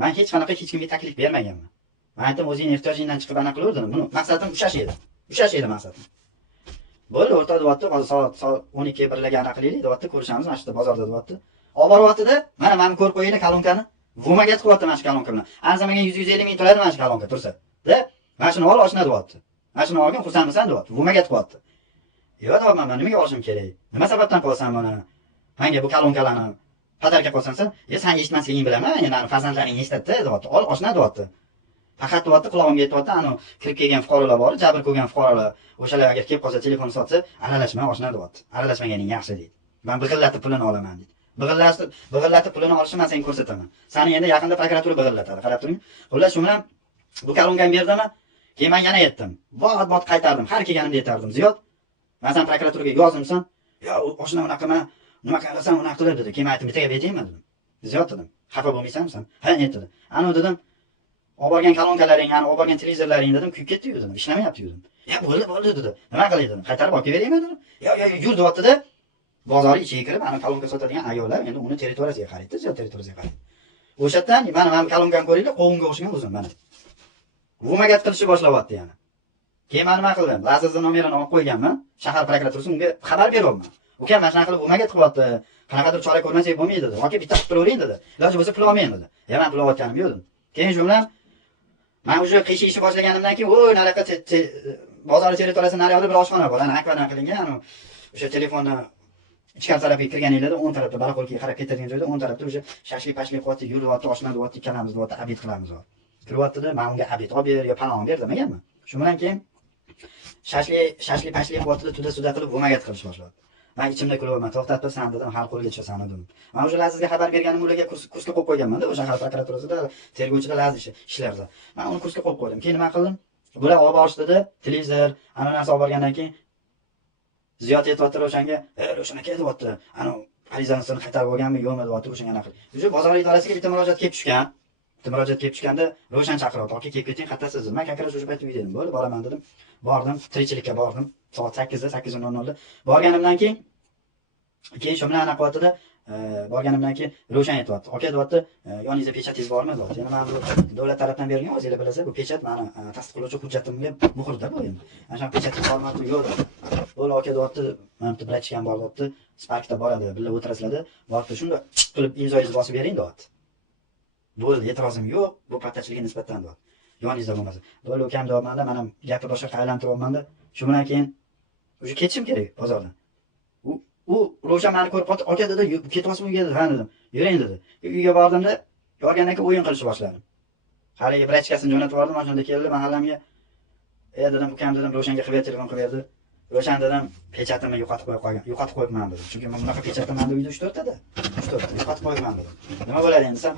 Men hech qanaqa hech kimga taklif bermaganman. Men aytdim, o'zing ehtiyojingdan chiqib ana qilaverdim. Buni maqsadim ushlash edi. Ushlash edi maqsadim. Bo'ldi, o'rtada deyapti, hozir soat 12 birlarga ana qilaylik, deyapti, ko'rishamiz mana shu bozorda deyapti. Olib boryapti-da, mana meni ko'rib qo'yinglar kalonkani. Va'magat qilyapti mana shu kalonka bilan. Arzimagan 150 ming to'ladi mana shu kalonka tursa. Da, mana shuni ol, oshna deyapti. Mana shuni olgin, xursandmisan deyapti. Va'magat qilyapti. Yo'q, deyapman, men nimaga olishim kerak? Nima sababdan qilasan buni? Menga bu kalonkalarni patarga qo'ysansan, sen eshitmasliging bilaman, endi farzandlaring eshitadi, deyapti. Ol, oshna deyapti. Faqat deyapti, qulog'imga aytyapti, kirib kelgan fuqarolar bor, jabr ko'rgan fuqarolar, o'shalar agar kelib qolsa, telefon sotsa, aralashma, oshna deyapti. Aralashmaganing yaxshi deydi. Men big'illatib pulini olaman deydi. Big'illatib pulini olishni men senga ko'rsataman. Seni endi yaqinda prokuratura big'illatadi, qarab turing. Xullas, shu bilan bu kalonkani berdimmi? Keyin men yana aytdim. Bot qaytardim, har kelganimda aytardim. Ziyod, men sen prokuraturaga yozimsan? Yo'q, oshna unaqami, nima qilasan, unaqa qilib dedi. Keyin aytdim, bittaga betaymi dedim. Ziyod dedim. Xafa bo'lmaysanmi? Ha, aytdi. Ana dedim. Olib borgan kalonkalaring, olib borgan televizorlaring dedim, kuyib ketdi-yu dedim, ishlamayapti-yu dedim. Ya bo'ldi dedi. Nima qilay dedim. Qaytarib olib beraymi dedim. Yo'q, yur deyapti-da. Bozor ichiga kirib, kalonka sotadigan ayollar endi uni territoriyasiga qaraydi, Ziyod territoriyasiga qaraydi. O'shatdan mana kalonkani ko'ringlar, qo'g'inga o'xshagan o'zim mana. Va'magat qilishni boshlayapti yana. Keyin men nima qildim? Lazizni nomerini olib qo'yganman, shahar prokuraturasi unga xabar beryapman. Uka, mana shunaqa qilib va'magat qilyapti. Qanaqadir chora ko'rmasak bo'lmaydi dedi. Yoki bitta qilib turavering dedi. Iloji bo'lsa pul olmayman dedi. Ya men pul olayotganim yo'q dedim. Keyin shu bilan men o'sha qishishni boshlaganimdan keyin, "Voy, nariyoqqa bozor territoriyasidan nariyoqda bir oshxona bor, ana akvadan qilingan, o'sha telefonni ichkari tarafga kirganinglarda 10 tarafda baraxolga qarab ketadigan joyda 10 tarafda o'sha shashlik-pashlik qilyapti, yuryapti, oshna deyapti, ikkalamiz deyapti, abid qilamiz deyapti. Kiryapti-da, men unga abid olib ber, yo palon ber demaganman. Shu bilan keyin shashlik-pashlik qilyapti, tuda-suda qilib va'magat qilish boshladi. Men ichimda kulyapman, to'xtat tursan dedim, hal qo'lga tushasan dedim. Men o'sha Lazizga xabar berganim ularga kursga qo'yib qo'yganman-da, o'sha shahar prokuraturasida tergovchida Laziz ishlardi. Men uni kursga qo'yib qo'ydim. Keyin nima qildim? Bular olib borishdi-da, televizor, ana narsa olib borgandan keyin Ziyod aytibdi o'shanga, "Ro'shan aka deyapti, ana arizasini qaytarib olganmi, yo'qmi?" deyapti, o'shanga anaqa. O'sha bozor idorasiga bitta murojaat kelib tushgan. Murojaat kelib tushganda Ro'shan chaqiryapti. "Aka, kelib keting, qattasiz." Men kakara shu payt uyda edim. Bo'ldi, boraman dedim. Bordim, tirikchilikka bordim. Soat 8da, 8:00da. Borganimdan keyin shu bilan anaqa qilyapti-da, borganimdan keyin Ro'shan aytibdi. "Aka deyapti, yoningizda pechatingiz bormi?" deyapti. Endi men bu davlat tarafdan berilgan, o'zingizlar bilasiz, bu pechat meni tasdiqlovchi hujjatimga muhrda bu endi. Ana shu pechatingiz bormi? Yo'q dedi. "Bo'ldi aka deyapti, men bitta brachkam bor deyapti, Sparkda boradi, birga o'tirasizlar, borib shunda qilib imzoyingizni bosib bering" deyapti. Bo'ldi, e'tirozim yo'q, bu pattachilikka nisbatan deyapti. Yoningizda bo'lmasa. "Bo'ldi, ukam deyapman-da, men ham gapni boshqa aylantiryapman-da." Shu bilan keyin o'sha ketishim kerak bozordan. U Ro'shan meni ko'rib qoldi, "Aka" dedi, "Ketmasmi uyga?" dedi. "Ha" dedim. "Yuring" dedi. Uyga bordim-da, borgandan keyin o'yin qilishni boshladim. Haligi brachkasini jo'natib yubordim, mashina keldi mahallamga. Dedim, "Ukam" dedim, "Ro'shanga qilib telefon qilib berdi." Ro'shan dedim, "Pechatimni yo'qotib qo'yibman" dedi. Chunki men bunaqa pechatim menda uyda 3-4 tada. 3-4 ta yo'qotib qo'yibman dedi. "Nima bo'ladi endi sen?"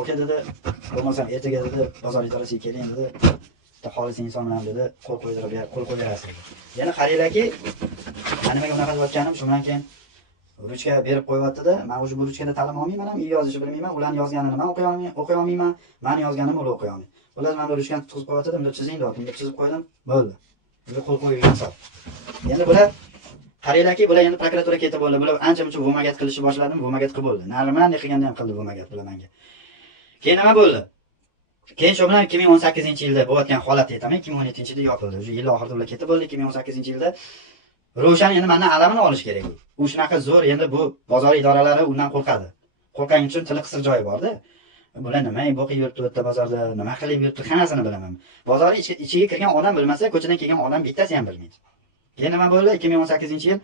"Aka" dedi, "Bo'lmasam ertaga" dedi, "bozor idorasiga keling" dedi. "Bitta xolis inson bilan" dedi, "qo'l qo'ydirasiz" dedi. Yana qaranglarki, nimaga unaqa deyotganim, shu bilan keyin ruchka berib qo'yapti-da, men o'sha bu ruchkada ta'lim olmayman ham, yozishni bilmayman, ularni yozganini men o'qiy olmayman, meni yozganimni ular o'qiy olmaydi. Ular men bu ruchkani tutqizib qo'yapti, unda chizing deyapti, unda chizib qo'ydim, bo'ldi. Ular qo'l qo'yib insof. Endi bular qaranglarki, bular endi prokuratura ketib bo'ldi, bular ancha-muncha va'magat qilishni boshladim, va'magat qilib bo'ldi. Narmanda qilganda ham qildi va'magat bular menga. Keyin nima bo'ldi? Keyin shu bilan 2018-yilda bo'layotgan holatni aytaman, 2017-yilda yopildi. O'sha yil oxirida ular ketib bo'ldi, 2018-yilda Ro'shan endi mendan alamini olish kerak. U shunaqa zo'r, endi bu bozor idoralari undan qo'rqadi. Qo'rqqani uchun tili qisir joyi bor-da. Bular nima bo'qib yuribdi o'tda bozorda, nima qilib yuribdi, hammasini bilaman. Bozor ichiga kirgan odam bilmasa, ko'chadan kelgan odam bittasi ham bilmaydi. Keyin nima bo'ldi? 2018-yil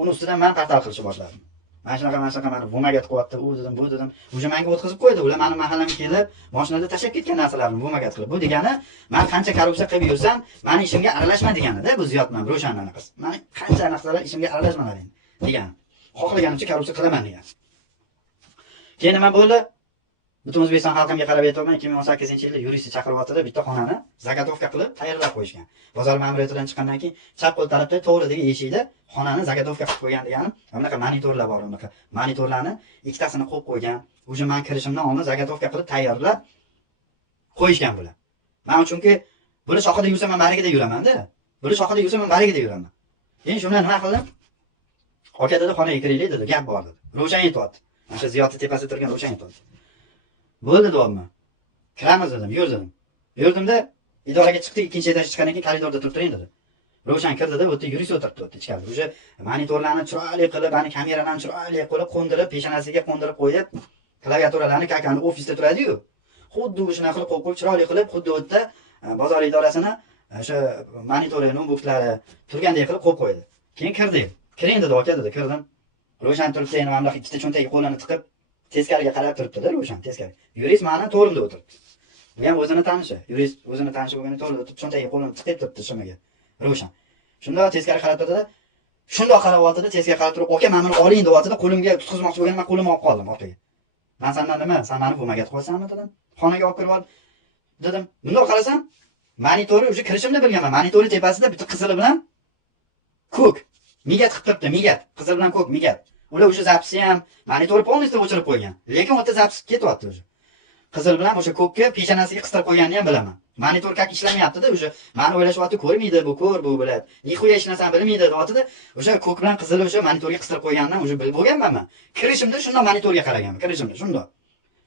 uni ustidan men portal qilishni boshladim. Mana shunaqa mani vomaga qilyapti, u dedim, bu dedim. Uje menga o'tkazib qo'ydi. Ular meni mahallamga kelib, mashinada tashlab ketgan narsalarni vomaga qilib. Bu degani, men qancha korrupsiya qilib yursam, meni ishimga aralashma degani-da, bu Ziyod bilan Ro'shanning anaqasi. Meni qancha narsalar ishimga aralashmalaring degan. Xohlaganimcha korrupsiya qilaman degan. Keyin nima bo'ldi? Butun O'zbekiston xalqimga qarab aytaman, 2018-yilda yurist chaqiryapti, bitta xonani zagotovka qilib tayyorlab qo'yishgan. Bozor ma'muriyatidan chiqqandan keyin chap qo'l tarafda to'g'ridagi eshikda xonani zagotovka qilib qo'ygan deganim, bunaqa monitorlar bor, bunaqa monitorlarni ikkitasini qo'yib qo'ygan. Uje men kirishimdan oldin zagotovka qilib tayyorlab qo'yishgan bular. Men chunki buni shoxida yursam men barigida yuraman-da. Buni shoxida yursam men barigida yuraman. Keyin shundan nima qildim? Aka dedi, xonaga kiraylik dedi, gap bor dedi. Ro'shan aytibdi. Mana shu Ziyodning tepasida turgan Ro'shan aytibdi. Bo'ldi deyapman. Kiramiz dedim, yur dedim. Yurdimda idoraga chiqdik, ikkinchi etajga chiqqandan keyin koridorda turib turing dedi. Ro'shan kirdi-da, bu yerda yurist o'tiribdi, o'tdi ichkarida. O'sha monitorlarni chiroyli qilib, ani kameralarni chiroyli qilib qo'ndirib, peshonasiga qo'ndirib qo'yib, klaviaturalarni kakani ofisda turadi-yu. Xuddi o'shana qilib qo'yib, chiroyli qilib, xuddi o'tda bozor idorasini o'sha monitori, notebooklari turgandek qilib qo'yib qo'ydi. Keyin kirdik. Kiring dedi, aka dedi, kirdim. Ro'shan turibdi, endi mana ikkita cho'ntagiga qo'lini tiqib teskariga qarab turibdi-da, Ro'shan teskari. Yurist meni to'g'rimda o'tiribdi. Bu ham o'zini tanishi. Yurist o'zini tanishi bo'lgani to'g'rimda o'tirib, cho'ntagiga qo'lini tiqib turibdi shimaga. Ro'shan. Shunda teskari qarab turdi-da, shundoq qarab oldi-da, teskari qarab turib, "Aka, men buni oling" deyotdi-da, qo'limga tutqizmoqchi bo'lgan, men qo'limni olib qoldim orqaga. "Men sendan nima? Sen meni bo'lmaga qo'ysanmi?" dedim. Xonaga olib kirib olib dedim. Bundoq qarasam, monitori o'sha kirishimni bilganman. Monitori tepasida bitta qizili bilan ko'k migat qilib turibdi, migat. Qizil bilan ko'k migat. Ular o'sha zapisi ham monitori polностью o'chirib qo'ygan. Lekin o'ta zapis ketyapti o'sha. Qizil bilan o'sha ko'kka peshonasiga qistirib qo'yganini ham bilaman. Monitor kak ishlamayapti-da, o'sha meni o'ylashyapti, ko'rmaydi, bu ko'r, bu biladi. Nixuya hech narsani bilmaydi deyapti-da, o'sha ko'k bilan qizil o'sha monitorga qistirib qo'ygandan o'sha bilib bo'lganman men. Kirishimda shundoq monitorga qaraganman, kirishimda shundoq.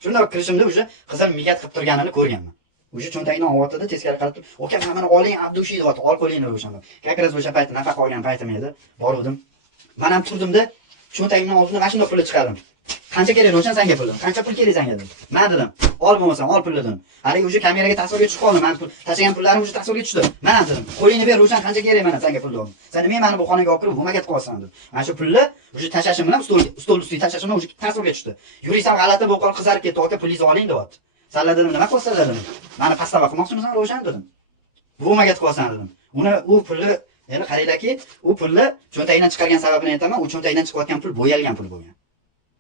Shundoq kirishimda o'sha qizil migat qilib turganini ko'rganman. O'sha cho'ntagidan olib teskari qarab turib, "Aka, meni oling, Abdushi" deyapti, "Ol qo'lingni o'shanda." Kakras o'sha paytda nafaqa olgan paytim edi, boruvdim. Men ham turdimda, cho'ntagimdan oldindan mashina pulni chiqardim. "Qancha kerak Ro'shan senga pul? Qancha pul kerak senga?" dedim. "Men dedim, ol bo'lmasa, ol pulni" dedim. Haligi o'sha kameraga tasvirga tushib qoldi. Men pul tashlagan pullarim o'sha tasvirga tushdi. "Men" dedim, "Qo'lingni ber Ro'shan, qancha kerak mana senga pul?" dedim. "Sen nima meni bu xonaga olib kirib, vomaga qo'yasan" dedim. Mana shu pulni o'sha tashlashim bilan stol ustiga tashlashim bilan o'sha tasvirga tushdi. Yurisam g'alati bo'lib qolib qizarib ketdi. "Aka, pulingizni oling" deyapti. "Sanlar" dedim, "Nima qilasan" dedim. "Meni pastava qilmoqchimisan Ro'shan" dedim. "Vomaga qo'yasan" dedim. U pulni yana qaranglarki, u pulni cho'ntagidan chiqargan sababini aytaman. U cho'ntagidan chiqayotgan pul bo'yalgan pul bo'lgan.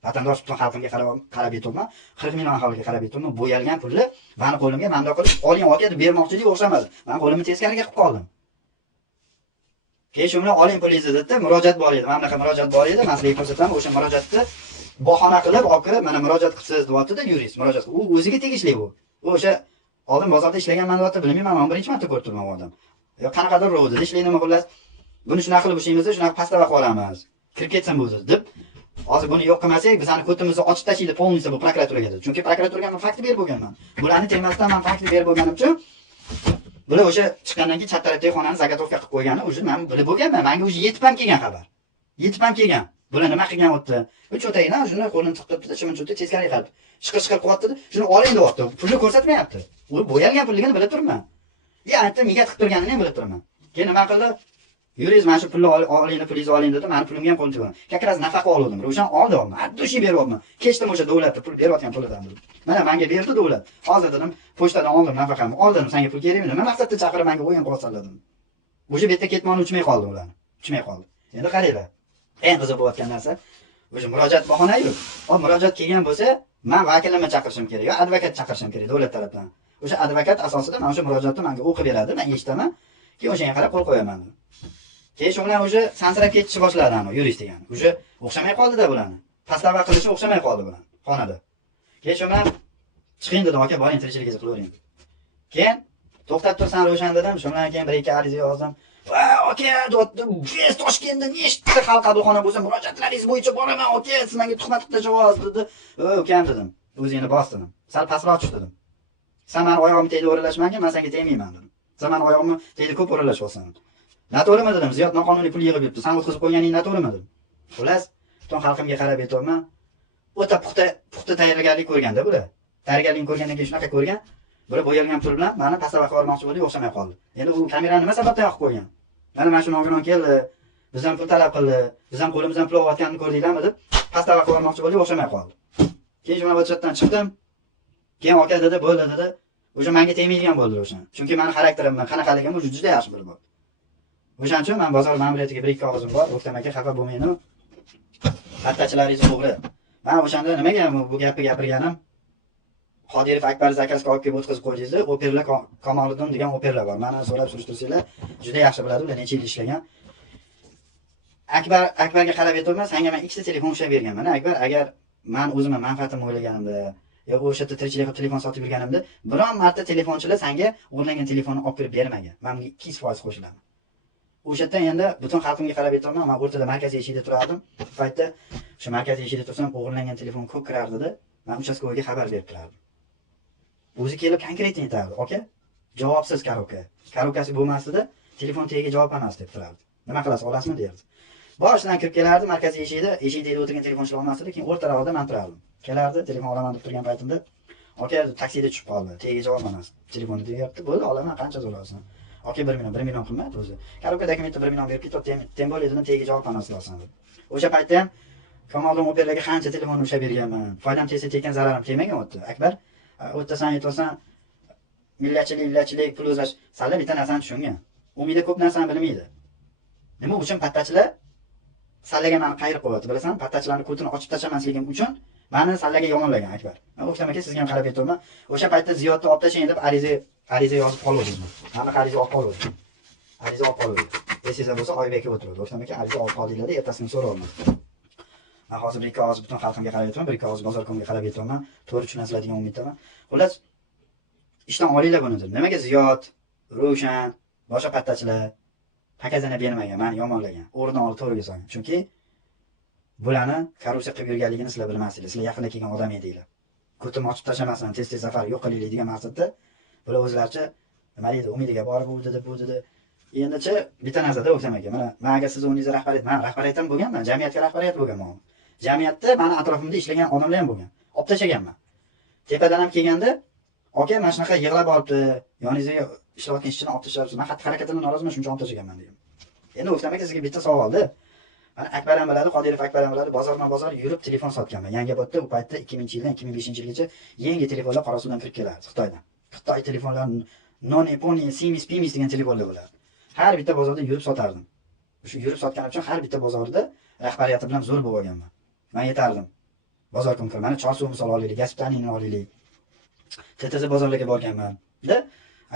Vatandosh butun xalqimga qarab aytibman, 40 million aholiga qarab aytibman, bo'yalgan pulni meni qo'limga manda qilib, "Oling aka" deb bermoqchidek o'xshamadi. Men qo'limni teskariga qilib qoldim. Keyin shuni "Oling pulingizni" dedi, murojaat bor edi. Mana bunaqa murojaat bor edi. Men sizga ko'rsataman, o'sha murojaatni bahona qilib olib kirib, "Mana murojaat qilsiz" deyapti-da yurist, murojaat. U o'ziga tegishli bu. U o'sha oldin bozorda ishlaganman deyapti, bilmayman, men birinchi marta ko'rib turman bu odam. Yo qanaqadir ro'd dedi, ishlaydimi xullas. "Buni shunaqa qilib ishlaymiz, shunaqa pastava qilamiz. Kirib ketsin bu" deb. Hozir buni yo'q qilmasak, bizani ko'timizni ochib tashlaydi polnisi bu prokuraturaga dedi. Chunki prokuraturaga men faktni berib bo'lganman. Bularni temasdan men faktni berib bo'lganim uchun bular o'sha chiqqandan keyin chat tarafdagi xonani zagotovka qilib qo'ygani o'zi men bilib bo'lganman. Menga o'zi yetib ham kelgan xabar. Yetib ham kelgan. Bular nima qilgan o'tdi? Bu cho'tagidan shuni qo'lini tiqib chimin cho'ta teskariga qarab. Shiqir qilyapti. Shuni oling deyapti. Pulni ko'rsatmayapti. U bo'yalgan pulligini bilib turibman. Aytdim, migat qilib turganini ham bilib turaman. Keyin nima qildi? "Yuriz, mana shu pulni oling, pulingizni oling" dedi. Meni pulimga ham qo'l tiqdim. Kakras nafaqa oldim. Ro'shan oldim. Addushi beryapman. Kechdim o'sha davlatga pul berayotgan pulidan dedim. Mana menga berdi davlat. Hozir dedim, pochtadan oldim nafaqamni. Oldim, senga pul kerakmi? Nima maqsadda chaqirib menga o'yin qilyapsanlar dedim. O'sha betda ketmoni uchmay qoldi ularni. Uchmay qoldi. Endi qaranglar. Eng qiziq bo'layotgan narsa o'sha murojaat bahona-yu. Murojaat kelgan bo'lsa, men vakilimni chaqirishim kerak yo advokat chaqirishim kerak davlat tomonidan. O'sha advokat asosida mana o'sha murojaatni menga o'qib beradi, men eshitaman. Keyin o'shanga qarab qo'l qo'yaman. Keyin shu bilan o'sha sansirab ketishni boshladi ana yurist degan. O'sha o'xshamay qoldi-da bularni. Pastava qilishi o'xshamay qoldi bular xonada. Keyin shu bilan chiqing dedim, aka, boring tirikchilingizni qilavering. Keyin to'xtab tursan Ro'shan dedim. Shu bilan keyin bir ikki ariza yozdim. "Va, aka, dotdi, biz Toshkentda nechta xalq qabulxona bo'lsa, murojaatlaringiz bo'yicha boraman, aka, siz menga tuhmat qilib tashlab dedi. "Ukam" dedim. "O'zingni bos" dedim. "Sal pastroq tush" dedim. "Sen meni oyog'imni tegib o'ralashmagin, men senga tegmayman" dedim. "Sen meni oyog'imni tegib ko'p o'ralashyapsan." "Noto'g'rimi" dedim. "Ziyod noqonuniy pul yig'ib yuribdi. Sen o'tkazib qo'yganing noto'g'rimi" dedim. Xullas, butun xalqimga qarab aytibman. O'ta puxta tayyorgarlik ko'rganda bular. Tayyorgarlik ko'rgandan keyin shunaqa ko'rgan. Bular bo'yalgan pul bilan meni pastava qilmoqchi bo'ldi, o'xshamay qoldi. Endi u kamerani nima sababdan yoqib qo'ygan? Mana shu nogiron keldi. Bizdan pul talab qildi. Biz ham qo'limizdan pul olayotganini ko'rdinglarmi deb pastava qilmoqchi bo'ldi, o'xshamay qoldi. Keyin mana bu chatdan chiqdim. Keyin aka dedi, bo'ldi dedi. O'sha menga tegmaydigan bo'ldi o'sha. Chunki meni xarakterimdan qanaqaligim juda yaxshi bilib bo'ldi. O'shaning uchun men bozor ma'muriyatiga bir ikki qog'ozim bor. O'ktam aka xafa bo'lmayman. Pattachilaringiz to'g'ri. Men o'shanda nimaga bu gapni gapirganim? Qodirov Akbar zakasga olib kelib o'tkazib qo'ydingiz. Operlar Kamoliddin degan operlar bor. Meni so'rab surishtirsanglar, juda yaxshi biladi, ular necha yil ishlagan. Akbarga qarab aytdim, senga men ikkita telefon ushlab berganman. Akbar, agar men o'zimga manfaatimni o'ylaganimda, yo o'sha yerda tirikchilik qilib telefon sotib yurganimda, biron marta telefonchilar senga o'g'irlangan telefonni olib kirib bermagan. Men bunga 200% qo'shilaman. O'sha yerda endi butun xalqimga qarab aytdim, men o'rtada markaziy eshikda turardim. Bu paytda o'sha markaziy eshikda tursam, o'g'irlangan telefon ko'p kirardi-da. Men uchastkovoyga xabar berib turardim. O'zi kelib konkretni aytardi, aka, javobsiz karoka. Karokasi bo'lmasdi-da, telefon tagiga javob emas deb turardi. Nima qilasiz, olasizmi derdi. Boshidan kirib kelardi, markaziy eshikda o'tirgan telefonchilar olmasdi, keyin o'rtaroqda men turardim. Kelardi, telefon olaman deb turgan paytimda, aka, taksida tushib qoldi, tagiga javob emas. Telefonni deyapti, bo'ldi, olaman, qancha so'rasan? Aka, 1 million qimmat o'zi. Karoka dokumentda 1 million berib ketib, tembol edidan tagiga javob emas olasan deb. O'sha paytda ham Kamoliddin operlarga qancha telefonni ushlab berganman. Foydam tegsa tekkan zararim tegmagan o'tdi. Akbar, o'tda sen aytsan, millatchilik, pul o'zlash, salla bitta narsani tushungan. Umida ko'p narsani bilmaydi. Nima uchun pattachilar sallaga meni qayirib qo'yadi, bilasan? Pattachilarning ko'tini ochib tashlamasligim uchun meni sallaga yomonlagan Akbar. Men o'ktam aka sizga ham qarab aytdim. O'sha paytda Ziyodni olib tashlang deb ariza yozib qoluvdingmi? Hamma ariza olib qoluvdi. Ariza olib qoluvdi. Esingizda bo'lsa Oybek o'tirdi. O'ktam aka ariza olib qoldinglar, ertasini so'rayman. Men hozir bir ikki og'iz butun xalqimga qarab aytaman, bir ikki og'iz bozorkomga qarab aytaman. To'g'ri tushunasizlar umiddaman. Xullas, ishdan olinglar buni deb. Nimaga Ziyod, Ro'shan, boshqa pattachilar pakazini bermagan, meni yomonlagan. O'rnidan olib to'g'riga solgan. Chunki bularni korrupsiya qilib yurganligini sizlar bilmasizlar. Sizlar yaqinda kelgan odam edinglar. Ko'tim ochib tashlamasdan, tez-tez safar yo'q qilaylik degan maqsadda bular o'zlaricha nima deydi, umidiga borib bu dedi. Endichi bitta narsada o'ksam aka, mana men agar siz o'rningizda rahbariyatim bo'lganman, jamiyatga rahbariyat bo'lganman. Jamiyatda meni atrofimda ishlagan odamlar ham bo'lgan. Olib tashlaganman. Tepadan ham kelganda, aka, mana shunaqa yig'lab olibdi, yoningizga ishlayotgan ishchini olib tashlabsiz. Men xatti harakatidan noroziman, shuncha olib tashlaganman dedim. Endi o'ksam aka sizga bitta savolda. Mana Akbar ham biladi, Qodirov Akbar ham biladi, bozor yurib telefon sotganman. Yangiobodda u paytda 2000-yildan 2005-yilgacha yangi telefonlar Qorasuvdan kirib kelardi Xitoydan. Xitoy telefonlari Noni, Poni, Simis, Pimis degan telefonlar bo'lardi. Har bitta bozorda yurib sotardim. Shu yurib sotganim uchun har bitta bozorda rahbariyati bilan zo'r bo'lib olganman. Men yetardim. Bozor komkor, mana Chorsu misol olaylik, Gasptanini olaylik. TTZ bozorlarga borganman.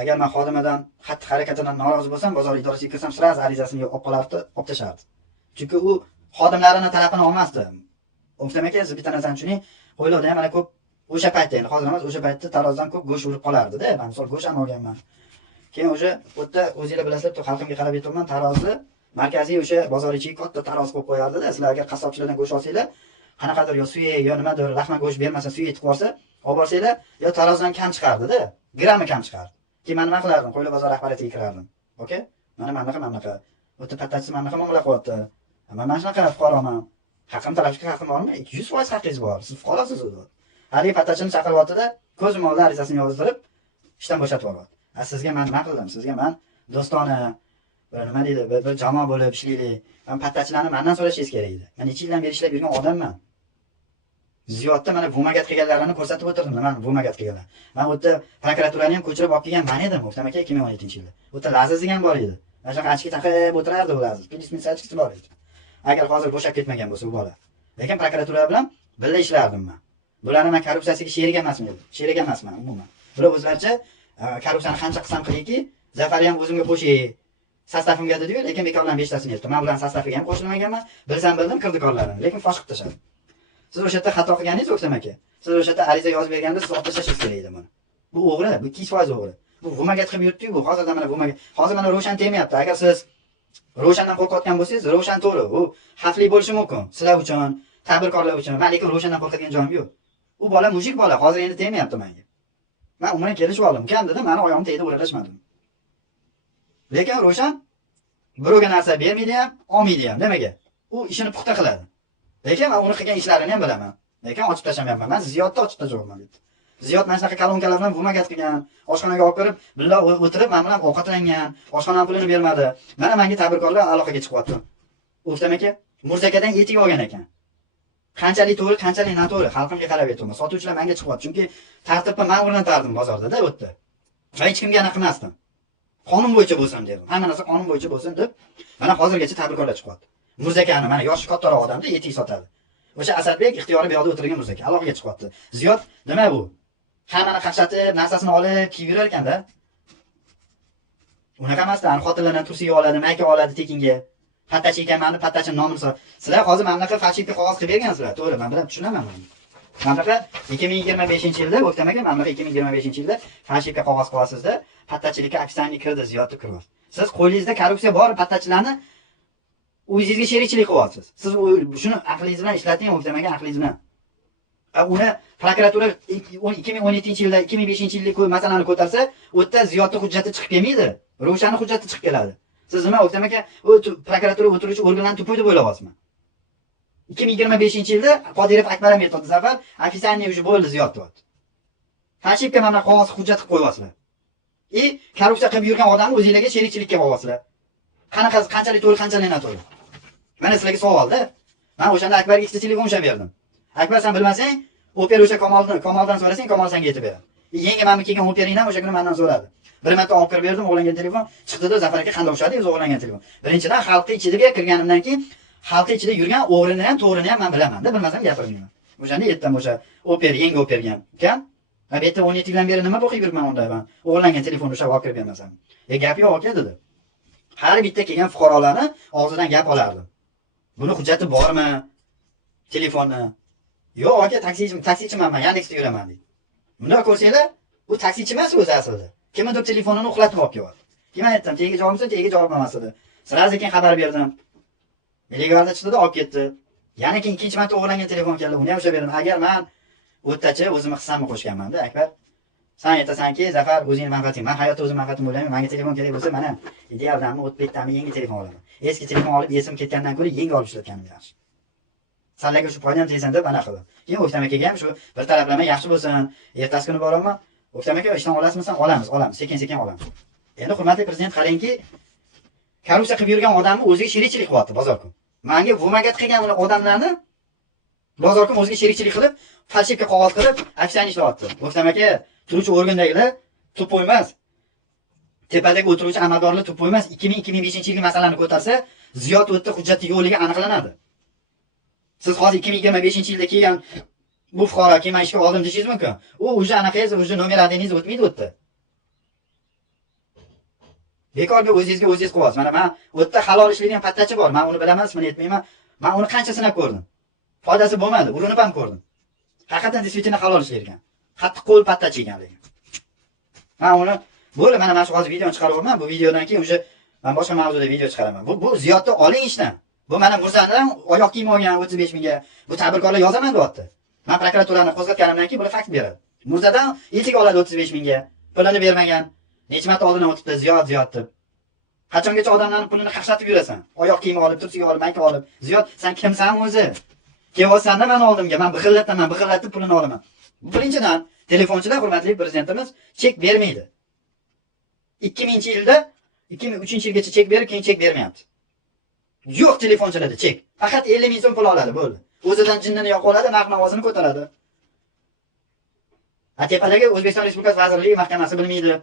Agar men xodimidan xatti harakatidan norozi bo'lsam, bozor idorasiga kirsam, siraz arizasini olib qolardi, olib tashardi. Chunki u xodimlarini talabini olmasdi. O'ktam aka, siz bitta narsani tushuning, qo'ylarda ham mana ko'p o'sha paytda, endi hozir emas, o'sha paytda tarozdan ko'p go'sht urib qolardi-da. Men misol go'sht ham olganman. Keyin o'sha o'tda o'zingizlar bilasizlar, xalqimga qarab aytibman, tarozni markaziy o'sha bozor ichiga katta taroz qo'yib qo'yardi-da. Sizlar agar qassobchilardan go'sht olsanglar, qanaqadir yo suyak, yo nimadir, lahma go'sht bermasa, suyak yetib qolsa, olib borsanglar, yo tarozdan kam chiqardi-da, grammi kam chiqardi. Keyin men nima qilardim? Qo'ylar bozor rahbariyatiga kirardim. Okey? Mana bunaqa. O'tda pattachi bunaqa muomala qilyapti. Men shunaqa fuqaroman. Haqqim talabchiga haqqim bormi? 200% haqqingiz bor. Siz fuqarosiz o'zi. Haligi pattachini chaqiryapti-da, ko'zim oldida arizasini yozdirib, ishdan bo'shatib yuboradi. Sizga men nima qildim? Sizga men do'stona, nima deydi, bir jamoa bo'lib ishlaylik. Men pattachilarni mendan so'rashingiz kerak edi. Men necha yildan beri ishlab yurgan odamman. Ziyodda mana vumagat qilganlarini ko'rsatib o'tirdim. Men vumagat qilganlar. Men o'tda prokuraturani ham ko'chirib olib kelgan men edim, o'xtam aka 2017-yilda. O'tda Laziz degan bor edi. Mana shunaqa achki taqib o'tirardi u Laziz. Polis bor edi. Agar hozir bo'shab ketmagan bo'lsa u bola. Lekin prokuratura bilan birga ishlardim men. Bularni men korrupsiyasiga sherik emasman. Sherik emasman umuman. Bular o'zlaricha korrupsiyani qancha qilsam qiliki, Zafar ham o'zimga qo'shing. Sastavimga dedi-yu, lekin bekordan 5 tasini aytdi. Men bilan sastafiga ham qo'shilmaganman. Bildim kirdikorlarini, lekin fosh qilib tashladim. Siz o'sha yerda xato qilganingiz o'ksam aka. Siz o'sha yerda ariza yozib berganda siz olib tashlashingiz kerak edi buni. Bu o'g'ri, bu 200% o'g'ri. Bu vumagat qilib yurdi-yu, bu hozirda mana vumagat. Hozir mana Ro'shan tegmayapti. Agar siz Ro'shandan qo'rqayotgan bo'lsangiz, Ro'shan to'g'ri, u xavfli bo'lishi mumkin. Sizlar uchun, tadbirkorlar uchun. Men lekin Ro'shandan qo'rqadigan joyim yo'q. U bola mujik bola, hozir endi tegmayapti menga. Men u bilan kelishib oldim. Ukam dedi, meni oyog'im tegdi, o'ralashmadim. Lekin Ro'shan birovga narsa bermaydi ham, olmaydi ham. Nimaga? U ishini puxta qiladi. Lekin men uni qilgan ishlarini ham bilaman. Lekin ochib tashamayapman. Men Ziyodni ochib tashamayman dedi. Ziyod mana shunaqa kolonkalar bilan vumagat qilgan, oshxonaga olib kirib, billa o'tirib, men bilan ovqatlangan, oshxona pulini bermadi. Mana menga tadbirkorlar aloqaga chiqyapti. O'ktam aka, Murzakadan etik olgan ekan. Qanchalik to'g'ri, qanchalik noto'g'ri xalqimga qarab aytaman. Sotuvchilar menga chiqyapti, chunki tartibni men o'rnatardim bozorda-da u yerda. Va hech kimga anaqa qilmasdim. Qonun bo'yicha bo'lsin dedim. Hamma narsa qonun bo'yicha bo'lsin deb, mana hozirgacha tadbirkorlar chiqyapti. Murzakani mana yoshi kattaroq odamda etik sotadi. O'sha Asadbek ixtiyoriy bu yoqda o'tirgan Murzaka alohida chiqyapti. Ziyod nima bu? Hammani qaqshatib, narsasini olib, kiyib yurar ekanda. Unaqa emasdan xotinlardan tursiga oladi, mayka oladi tekinga. Pattachi ekanman, pattachini nomini so'rab. Sizlar hozir mamlakat fashistga qog'oz qilib bergansizlar. To'g'ri, men bilan tushunaman buni. Mamlakat 2025-yilda, o'ktamaga mamlakat 2025-yilda fashistga qog'oz qo'yasizda, pattachilikka ofitsiantlik kirdi, ziyodni kiryapsiz. Siz qo'lingizda korrupsiya bor, pattachilarni o'zingizga sherikchilik qilyapsiz. Siz shuni aqlingiz bilan ishlating, o'ktamaga aqlingiz bilan. Uni prokuratura 2017-yilda, 2005-yillik masalani ko'tarsa, u yerda ziyodni hujjati chiqib kelmaydi. Ro'shanning hujjati chiqib keladi. Siz nima o'ktamaga u prokuratura o'tiruvchi organlarni tupoy deb o'ylayapsizmi? 2025-yilda Qodirov Akbar metodi zafar ofitsiantlik uji bo'ldi ziyod deyapti. Fashistga mana qog'oz hujjat qilib qo'yasizlar. Korrupsiya qilib yurgan odamni o'zingizlarga sherikchilikka qo'yasizlar. Qanchalik to'g'ri, qanchalik noto'g'ri. Mana sizlarga savolda. Men o'shanda Akbarga ikkita telefon ushab berdim. Akbar sen bilmasang, oper o'sha Kamoldan so'rasang, Kamol senga yetib beradi. Yangi menga kelgan operingni ham o'sha kuni mendan so'radi. Bir marta olib kirib berdim, o'g'langan telefon chiqdi-da, Zafar aka qanday o'xshadi o'zi o'g'langan telefon. Birinchidan xalqning ichiga kirganimdan keyin xalqning ichida yurgan o'g'rini ham, to'g'rini ham men bilaman-da, bilmasam gapirmayman. O'shanda yetdim o'sha oper, yangi opergan ekan. Bu yerda 17 yildan beri nima o'qib yuribman unda men? O'g'langan telefonni ushlab olib kirib bermasam. Gap yo'q aka dedi. Har bitta kelgan fuqarolarni og'zidan gap olardim. Buni hujjati bormi? Telefonni. Yo'q aka, taksichiman men, Yandexda yuraman dedi. Bunda ko'rsanglar, u taksichi emas o'zi aslida. Kimdir telefonini uxlatib olib kelyapti. Kim aytdim, tegiga javobimsa, tegiga javob emas edi. Sirazi keyin xabar berdim. Illegalda chiqdi-da, olib ketdi. Yana keyin ikkinchi marta o'g'langan telefon keldi. Uni ham o'sha berdim. Agar men o'rtacha o'zimni hissamni qo'shganman-da, Akbar. Sen aytasanki, Zafar, o'zing manfaating. Men hayotda o'zim manfaatim o'ylayman. Menga telefon kerak bo'lsa, mana idealdanmi, o'tbekdanmi yangi telefon olaman. Eski telefon olib, esim ketgandan ko'ra yangi olib ishlatganim yaxshi. Sanlarga shu foydam tegsin deb ana qildim. Keyin O'ktam akaga ham shu bir taraflama yaxshi bo'lsin. Ertasi kuni boraman. O'ktam aka, ishdan olasizmi? Olamiz, sekin-sekin olamiz. Endi hurmatli prezident qarangki, korrupsiya qilib yurgan odamni o'ziga sherikchilik qilyapti bozorkun. Menga vumag'at qilgan odamlarni bozorkun o'ziga sherikchilik qilib, falshivka qog'oz qilib, aksiya ishlayapti. O'ktam aka, turuvchi organdagilar to'p emas. Tepadagi o'tiruvchi amaldorlar to'p emas. 2000-2005-yilgi masalani ko'tarsa, ziyod o'tda hujjati yo'qligi aniqlanadi. Siz hozir 2025-yilda kelgan bu fuqaro kelman ishga oldim deyishingiz mumkin. U o'sha anaqangiz, o'sha nomer adingiz o'tmaydi u yerda. Bekorga o'zingizga o'zingiz qilyapsiz. Mana men u yerda halol ishlaydigan pattachi bor. Men uni bilaman, ismini aytmayman. Men uni qancha sinab ko'rdim. Foydasi bo'lmadi, urinib ham ko'rdim. Haqiqatan disvitina halol ishlaydigan. Qattiq qo'l pattachi ekanligi. Men uni bo'ldi, mana men shu hozir videoni chiqaryapman. Bu videodan keyin o'sha men boshqa mavzuda video chiqaraman. Bu ziyodni oling ishdan. Bu mana Murzani oyoq kiyim olgan 35 mingga bu tadbirkorlar yozaman deyapti. Men prokuraturani qo'zg'atganimdan keyin bular fakt beradi. Murzadan etik oladi 35 mingga. Pulini bermagan. Necha marta oldin o'tibdi ziyod deb. Qachongacha odamlarning pulini qaqshatib yurasan? Oyoq kiyim olib, tursiga olib, mayka olib. Ziyod, sen kimsan o'zi? Kelyapsan-da men oldimga, men bixillatib pulini olaman. Birinchidan, telefonchilar hurmatli prezidentimiz chek bermaydi. 2000-yilda 2003-yilgacha chek berib, keyin chek bermayapti. Yo'q telefonchilarda chek. Faqat 50 ming so'm pul oladi, bo'ldi. O'zidan jinnini yo'q oladi, narx-navosini ko'taradi. Tepadagi O'zbekiston Respublikasi Vazirligi mahkamasi bilmaydi.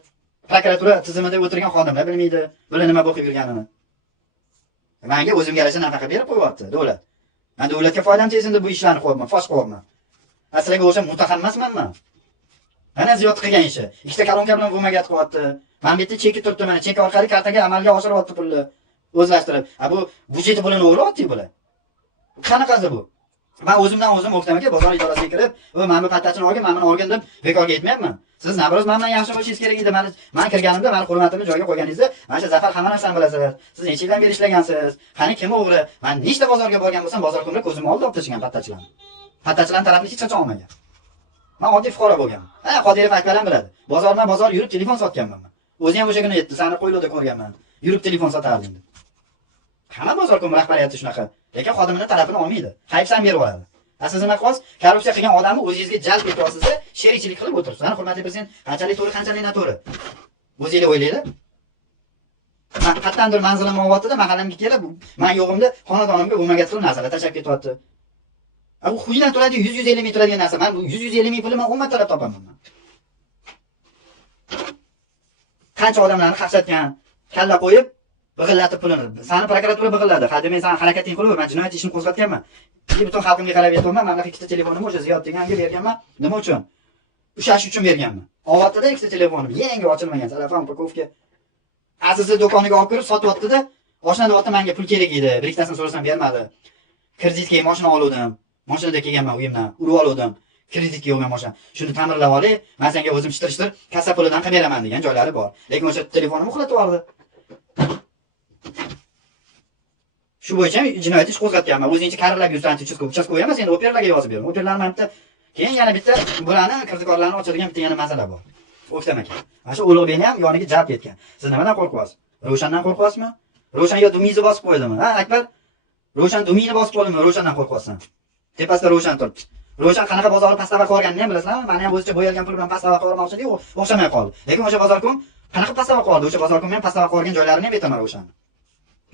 Prokuratura tizimida o'tirgan xodimlar bilmaydi, bular nima o'qib yurganini. Menga o'zimga yarasha nafaqa berib qo'yapti davlat. Men davlatga foydam tegsin deb bu ishlarni qo'yapman, fosh qo'yapman. Asliga o'sha mutaxammasman men. Mana ziyod qilgan ishi. Ikkita kolonka bilan vumag'at qilyapti. Men bu yerda cheki turibdi, mana chek orqali kartaga amalga oshiryapti pulni. O'zlashtirib. Bu budjeti pulini o'g'irlayapti bular. Qanaqasi bu? Men o'zimdan o'zim O'ktam aka bozor idorasiga kirib, "Men bu pattachini olgan, men buni olgan" deb bekorga aytmayapman. Siz nabroz mendan yaxshi bo'lishingiz kerak edi. Men kirganimda meni hurmatimni joyiga qo'yganingizda, mana shu Zafar hamma narsani bilasiz. Siz necha yildan beri ishlagansiz? Qani kim o'g'ri? Men nechta bozorga borgan bo'lsam, bozor kunlar ko'zim oldida olib tashlagan pattachilarni. Pattachilarning tarafini hech qachon olmagan. Men oddiy fuqaro bo'lganman. Qodirov Akbar ham biladi. Bozor yurib telefon sotganman men. O'zi ham o'sha kuni aytdi, "Seni qo'ylarda ko'rganman. Yurib telefon sotarding" deb. Hamma bozor kun rahbariyati shunaqa. Lekin xodimining tarafini olmaydi. Hayfsan berib oladi. Siz nima qilasiz? Korrupsiya qilgan odamni o'zingizga jalb etyapsiz-da, sherikchilik qilib o'tiribsiz. Ana hurmatli prezident, qanchalik to'g'ri, qanchalik noto'g'ri. O'zingizlar o'ylaylik. Men qattandir manzilim olyapti-da, mahallamga kelib, men yo'g'imda xonadonimga o'magat qilib narsalar tashlab ketyapti. Bu xuydan turadi 100-150 ming turadigan narsa. Men bu 100-150 ming pulni men 10 martalab topaman men. Qancha odamlarni qaqshatgan, kalla qo'yib, big'illatib pulini. Sani prokuratura big'illadi. Ha, demak, sen harakating qilib, men jinoyat ishini qo'zg'atganman. Butun xalqimga qarab aytibman, mana ikkita telefonimni o'sha Ziyod deganga berganman. Nima uchun? Ushlash uchun berganman. Ovatda ikkita telefonim, yangi ochilmagan telefon upakovka. Azizni do'koniga olib kirib sotyapti-da, mashinada otda menga pul kerak edi. Bir ikkitasini so'rasam bermadi. Kreditga mashina oldim. Mashinada kelganman uyimdan, urib oldim. Kreditga yo'lgan mashina. Shuni ta'mirlab olay, men senga o'zim chitir-chitir kassa pulidan qilib beraman degan joylari bor. Lekin o'sha telefonimni uxlatib yubordi. Shu bo'yicha jinoyat ish qo'zg'atganman. O'zingiz karlarga yuzlanchi uchastkovoy emas, endi operalarga yozib beraman. Operalarni ham bitta keyin yana bitta bularni kirdikorlarni ochadigan bitta yana masala bor. O'ktam aka. Mana shu Ulug'bekni ham yoniga jalb etgan. Siz nimadan qo'rqyapsiz? Ro'shandan qo'rqyapsizmi? Ro'shan yo dumingizni bosib qo'ydimi? Ha, Akbar. Ro'shan dumingni bosib qo'ydimi? Ro'shandan qo'rqyapsan. Tepasida Ro'shan turibdi. Ro'shan qanaqa bozorni pastava qilganini ham bilasizlarmi? Meni ham o'zicha bo'yalgan pul bilan pastava qilmoqchi edi, o'xshamay qoldi. Lekin o'sha bozorkom qanaqa pastava qildi? O'sha bozorkom ham pastava qilgan joylarini ham aytaman Ro'shan.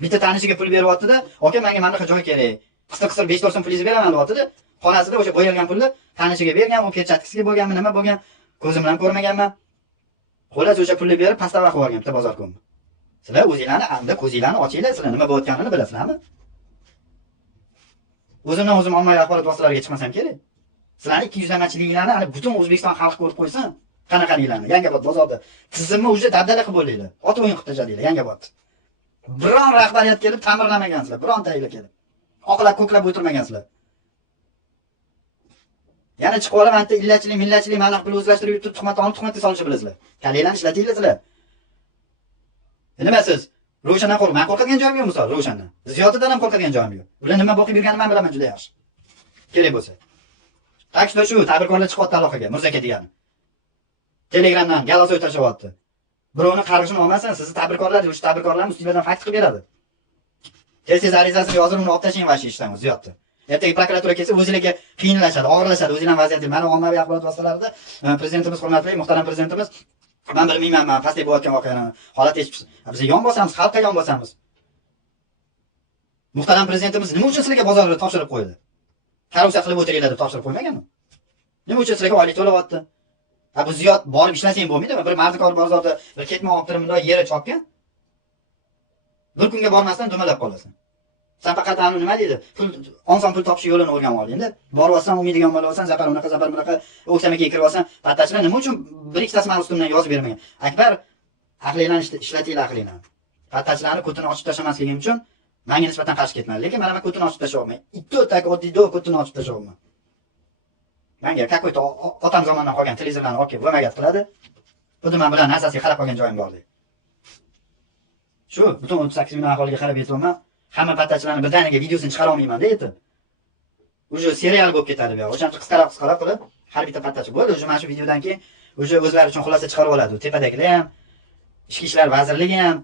Bitta tanishiga pul beryapti-da, "Aka, menga mana joy kerak. Qisqa-qisqa 5 so'm pulingizni beraman" deyapti-da. Xonasida o'sha bo'yalgan pulni tanishiga bergan, u perchatkasiga bo'lganmi, nima bo'lgan? Ko'zim bilan ko'rmaganman. Xo'las o'sha pulni berib pastava qilib olgan bitta bozorkom. Sizlar o'zinglarni hamda ko'zinglarni ochinglar, sizlar nima bo'layotganini bilasizlarmi? O'zimdan o'zim ommaviy axborot vositalariga chiqmasam kerak. Sizlarning 200-lamachiliklarni hali butun O'zbekiston xalqi ko'rib qo'ysin. Qanaqaliklarni? Yangiobod bozorda tizimni o'zi dabdala qilib bo'ldinglar. Ot o'yin qilib tashladinglar Yangiobod. Biron rahbariyat kelib ta'mirlamagansizlar, birontanglar kelib. Oqlab ko'klab o'tirmagansizlar. Yana chiqib olib, anta illachilik, millatchilik, mana pul o'zlashtirib yurib tuhmat olib tuhmatga solishni bilasizlar. Kalinglarni ishlatinglar sizlar. Nima siz? Ro'shandan qo'rq. Men qo'rqadigan joyim yo'q misol Ro'shandan. Ziyoddan ham qo'rqadigan joyim yo'q. Ular nima boqib yurganini men bilaman juda yaxshi. Kerak bo'lsa. Takshda shu tadbirkorlar chiqyapti aloqaga, Mirzaka degani. Telegramdan galosoy tashyapti. Birovni qarg'ishini olmasan, sizni tadbirkorlar, o'sha tadbirkorlarni ustingizdan fakt qilib beradi. Tez arizasini yozib, uni olib tashlang vashi ishdan Ziyodni. Ertaga prokuratura kelsa, o'zingizga qiynalashadi, og'irlashadi, o'zingizning vaziyati. Mana ommaviy axborot vositalarida prezidentimiz, hurmatli muhtaram prezidentimiz, men bilmayman, men pastda bo'layotgan voqeani holat eshitib, biz yon bosamiz, xalqqa yon bosamiz. Muhtaram prezidentimiz nima uchun sizlarga bozorni topshirib qo'ydi? Korrupsiya qilib o'tiringlar deb topshirib qo'ymaganmi? Nima uchun sizlarga oylik to'layapti? Bu Ziyod borib ishlasang bo'lmaydimi? Bir mardikor bozorda bir ketma olib turib bunday yeri chopgan. Bir kunga bormasdan dumalab qolasan. Sen faqat anu nima deydi? Pul onson pul topish yo'lini o'rganib ol endi. Borib olsan, umidingga bo'lib olsan, zapar bunaqa o'ksamaga kirib olsan, pattachilar nima uchun bir ikkitasi men ustimdan yozib bermagan? Akbar, aqlinglarni ishlatinglar aqlinglarni. Pattachilarni ko'tini ochib tashlamasligim uchun menga nisbatan qarshi ketmadi. Lekin men ko'tini ochib tashlayapman. Itto-tak oddiy ko'tini ochib tashlayapman. Menga какой-то otam zamondan qolgan televizorlarni olib kelib vamagat qiladi. Buni men bilan asosiy qarab qolgan joyim bor deydi. Shu butun 38 million aholiga qarab aytayapman. Hamma pattachilarni birdaniga videosini chiqara olmayman deydi. Uje serial bo'lib ketadi bu. O'shancha qisqaroq qilib har bitta pattachi bo'ldi. Uje mana shu videodan keyin uje o'zlari uchun xulosa chiqarib oladi. Tepadagilar ham, Ichki ishlar vazirligi ham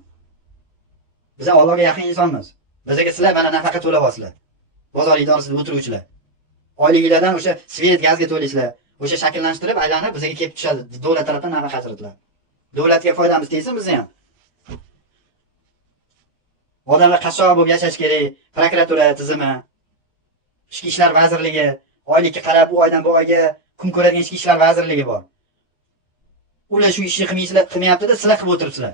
biz Allohga yaqin insonmiz. Bizga sizlar mana nafaqa to'layapsizlar. Bozor idorasida o'tiruvchilar. Oyliklardan o'sha svet gazga to'laysizlar. O'sha shakllantirib aylanib bizga kelib tushadi. Davlat tomonidan nafaqa ajratiladi. Davlatga foydamiz tegsin bizga ham. Odamlar qashshoq bo'lib yashash kerak. Prokuratura tizimi, Ichki ishlar vazirligi, oylikka qarab u oydan bu oyga kun ko'radigan Ichki ishlar vazirligi bor. Ular shu ishni qilmayapti-da, sizlar qilib o'tiribsizlar.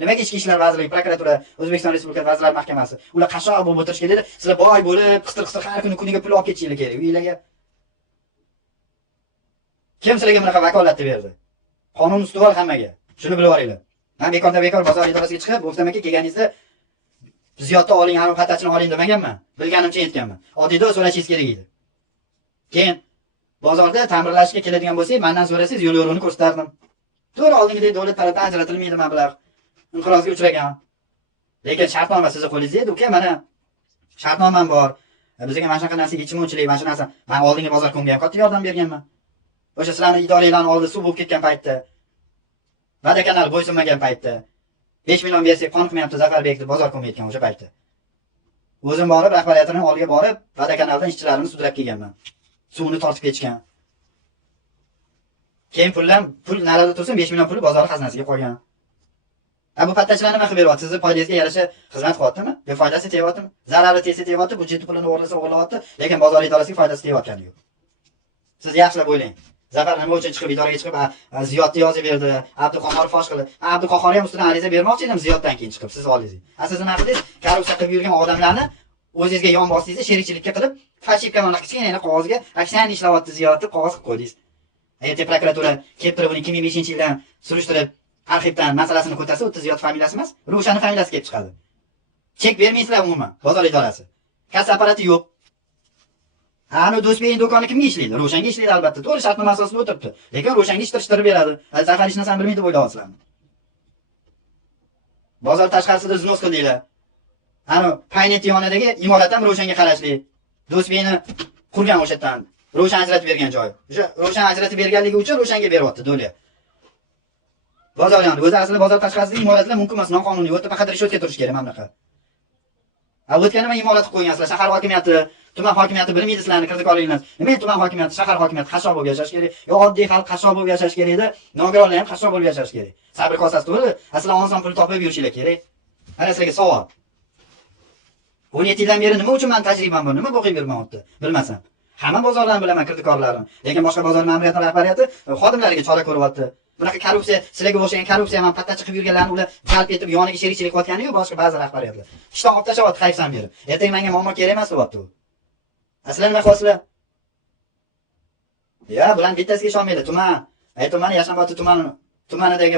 Nimaga Ichki ishlar vazirligi, prokuratura, O'zbekiston Respublikasi Vazirlar Mahkamasi ular qashshoq bo'lib o'tirish kerak edi. Sizlar boy bo'lib, qistir-qistir har kuniga pul olib ketishinglar kerak. Uylarga kim sizlarga bunaqa vakolatni berdi? Qonun ustuvor hammaga. Shuni bilib olinglar. Men bekor bozor idorasiga chiqib, o'xtam aka kelganingizda Ziyodni oling, hamma pattachini oling demaganman. Bilganimcha aytganman. Oddiyda so'rashingiz kerak edi. Keyin bozorda ta'mirlashga keladigan bo'lsangiz, mendan so'rasangiz yo'l yo'rini ko'rsatardim. To'g'ri, oldingidek davlat tarafidan ajratilmaydi mablag'. Inqirozga uchragan. Lekin shartnoma sizni qo'lingizda edi, uka, mana shartnomam bor. Bizga mana shunaqa narsa yechimchilik, mana shu narsa. Men oldingi bozor ko'mga ham katta yordam berganman. O'sha sizlarning idoranglarning oldida suv bo'lib ketgan paytda, Vadakanal bo'ysunmagan paytda 5 million bersak qoniqmayapti Zafarbek deb bozor ko'mga aytgan o'sha paytda. O'zim borib rahbariyatining oldiga borib, Vadakanaldan ishchilarimni sudrab kelganman. Suvni tortib ketishgan. Keyin pul narada tursin 5 million puli bozor xazinasiga qo'ygan. Bu pattachilar nima qilib beryapti? Sizni foydangizga yarasha xizmat qilyaptimi? Yo foydasi tegyaptimi? Zarari tegsa tegyapti, budjet pulini o'g'irlayapti, lekin bozor idorasiga foydasi tegyapgani yo'q. Siz yaxshilab o'ylang. Zafar nima uchun chiqib idoraga chiqib Ziyodni yozib berdi, Abduqahhor fosh qildi. Abduqahhor ham ustidan ariza bermoqchi edim Ziyoddan keyin chiqib siz oldingizga. Siz nima qildingiz? Korrupsiya qilib yurgan odamlarni o'zingizga yon bosdingiz, sherikchilikka qilib, fashivka mana kichkina qog'ozga aksiyani ishlayapti Ziyod deb qog'oz qilib qo'ydingiz. Ertaga prokuratura kelib turib uni 2005-yildan surishtirib, arxivdan masalasini ko'tarsa, o'ttiz Ziyod familiyasi emas, Ro'shanning familiyasi kelib chiqadi. Chek bermaysizlar umuman, bozor idorasi. Kassa apparati yo'q. Ani Do'stbekning do'koni kimga ishlaydi? Ro'shanga ishlaydi albatta. To'g'ri shartnoma asosida o'tiribdi. Lekin Ro'shanga ishtirib beradi. Zafar hech narsani bilmaydi deb o'ylayapsizlarmi? Bozor tashqarisida znos qildinglar. Ani Paynet yonidagi imorat ham Ro'shanga qarashli. Do'stbekni qurgan o'sha yerdan. Ro'shan ajratib bergan joy. O'sha Ro'shan ajratib berganligi uchun Ro'shanga beryapti do'li. Bozor yonida o'zi aslida bozor tashqarisida imoratlar mumkin emas, noqonuniy. O'tda faqat rishvotga turish kerak mamlaqa. O'tgan nima imorat qilib qo'ygansizlar? Shahar hokimiyati, tuman hokimiyati bilmaydi sizlarni kirdikorliginglar. Nima tuman hokimiyati, shahar hokimiyati qashshoq bo'lib yashash kerak. Yo oddiy xalq qashshoq bo'lib yashash kerak edi. Nogironlar ham qashshoq bo'lib yashash kerak. Sabr kosasi to'g'ri, aslan oson pul topib yurishinglar kerak. Mana sizlarga savol. 17 yildan beri nima uchun men tajribam bor? Nima o'qib yurmayapti? Bilmasam. Hamma bozorlarni bilaman, kirdikorlarim. Lekin boshqa bozor ma'muriyati rahbariyati xodimlariga chora ko'ryapti. Bunaqa korrupsiya, sizlarga o'xshagan korrupsiya ham pattachi qilib yurganlarni ular jalb etib yoniga sherikchilik qilayotgani yo'q, boshqa ba'zi rahbariyatlar. Ishdan olib tashlayapti hayfsan berib. Ertaga menga muammo kerak emas deyapti u. Aslan nima qilasizlar? Ya, bular bittasiga ishonmaydi. Tuman Yashnobod tumanidagi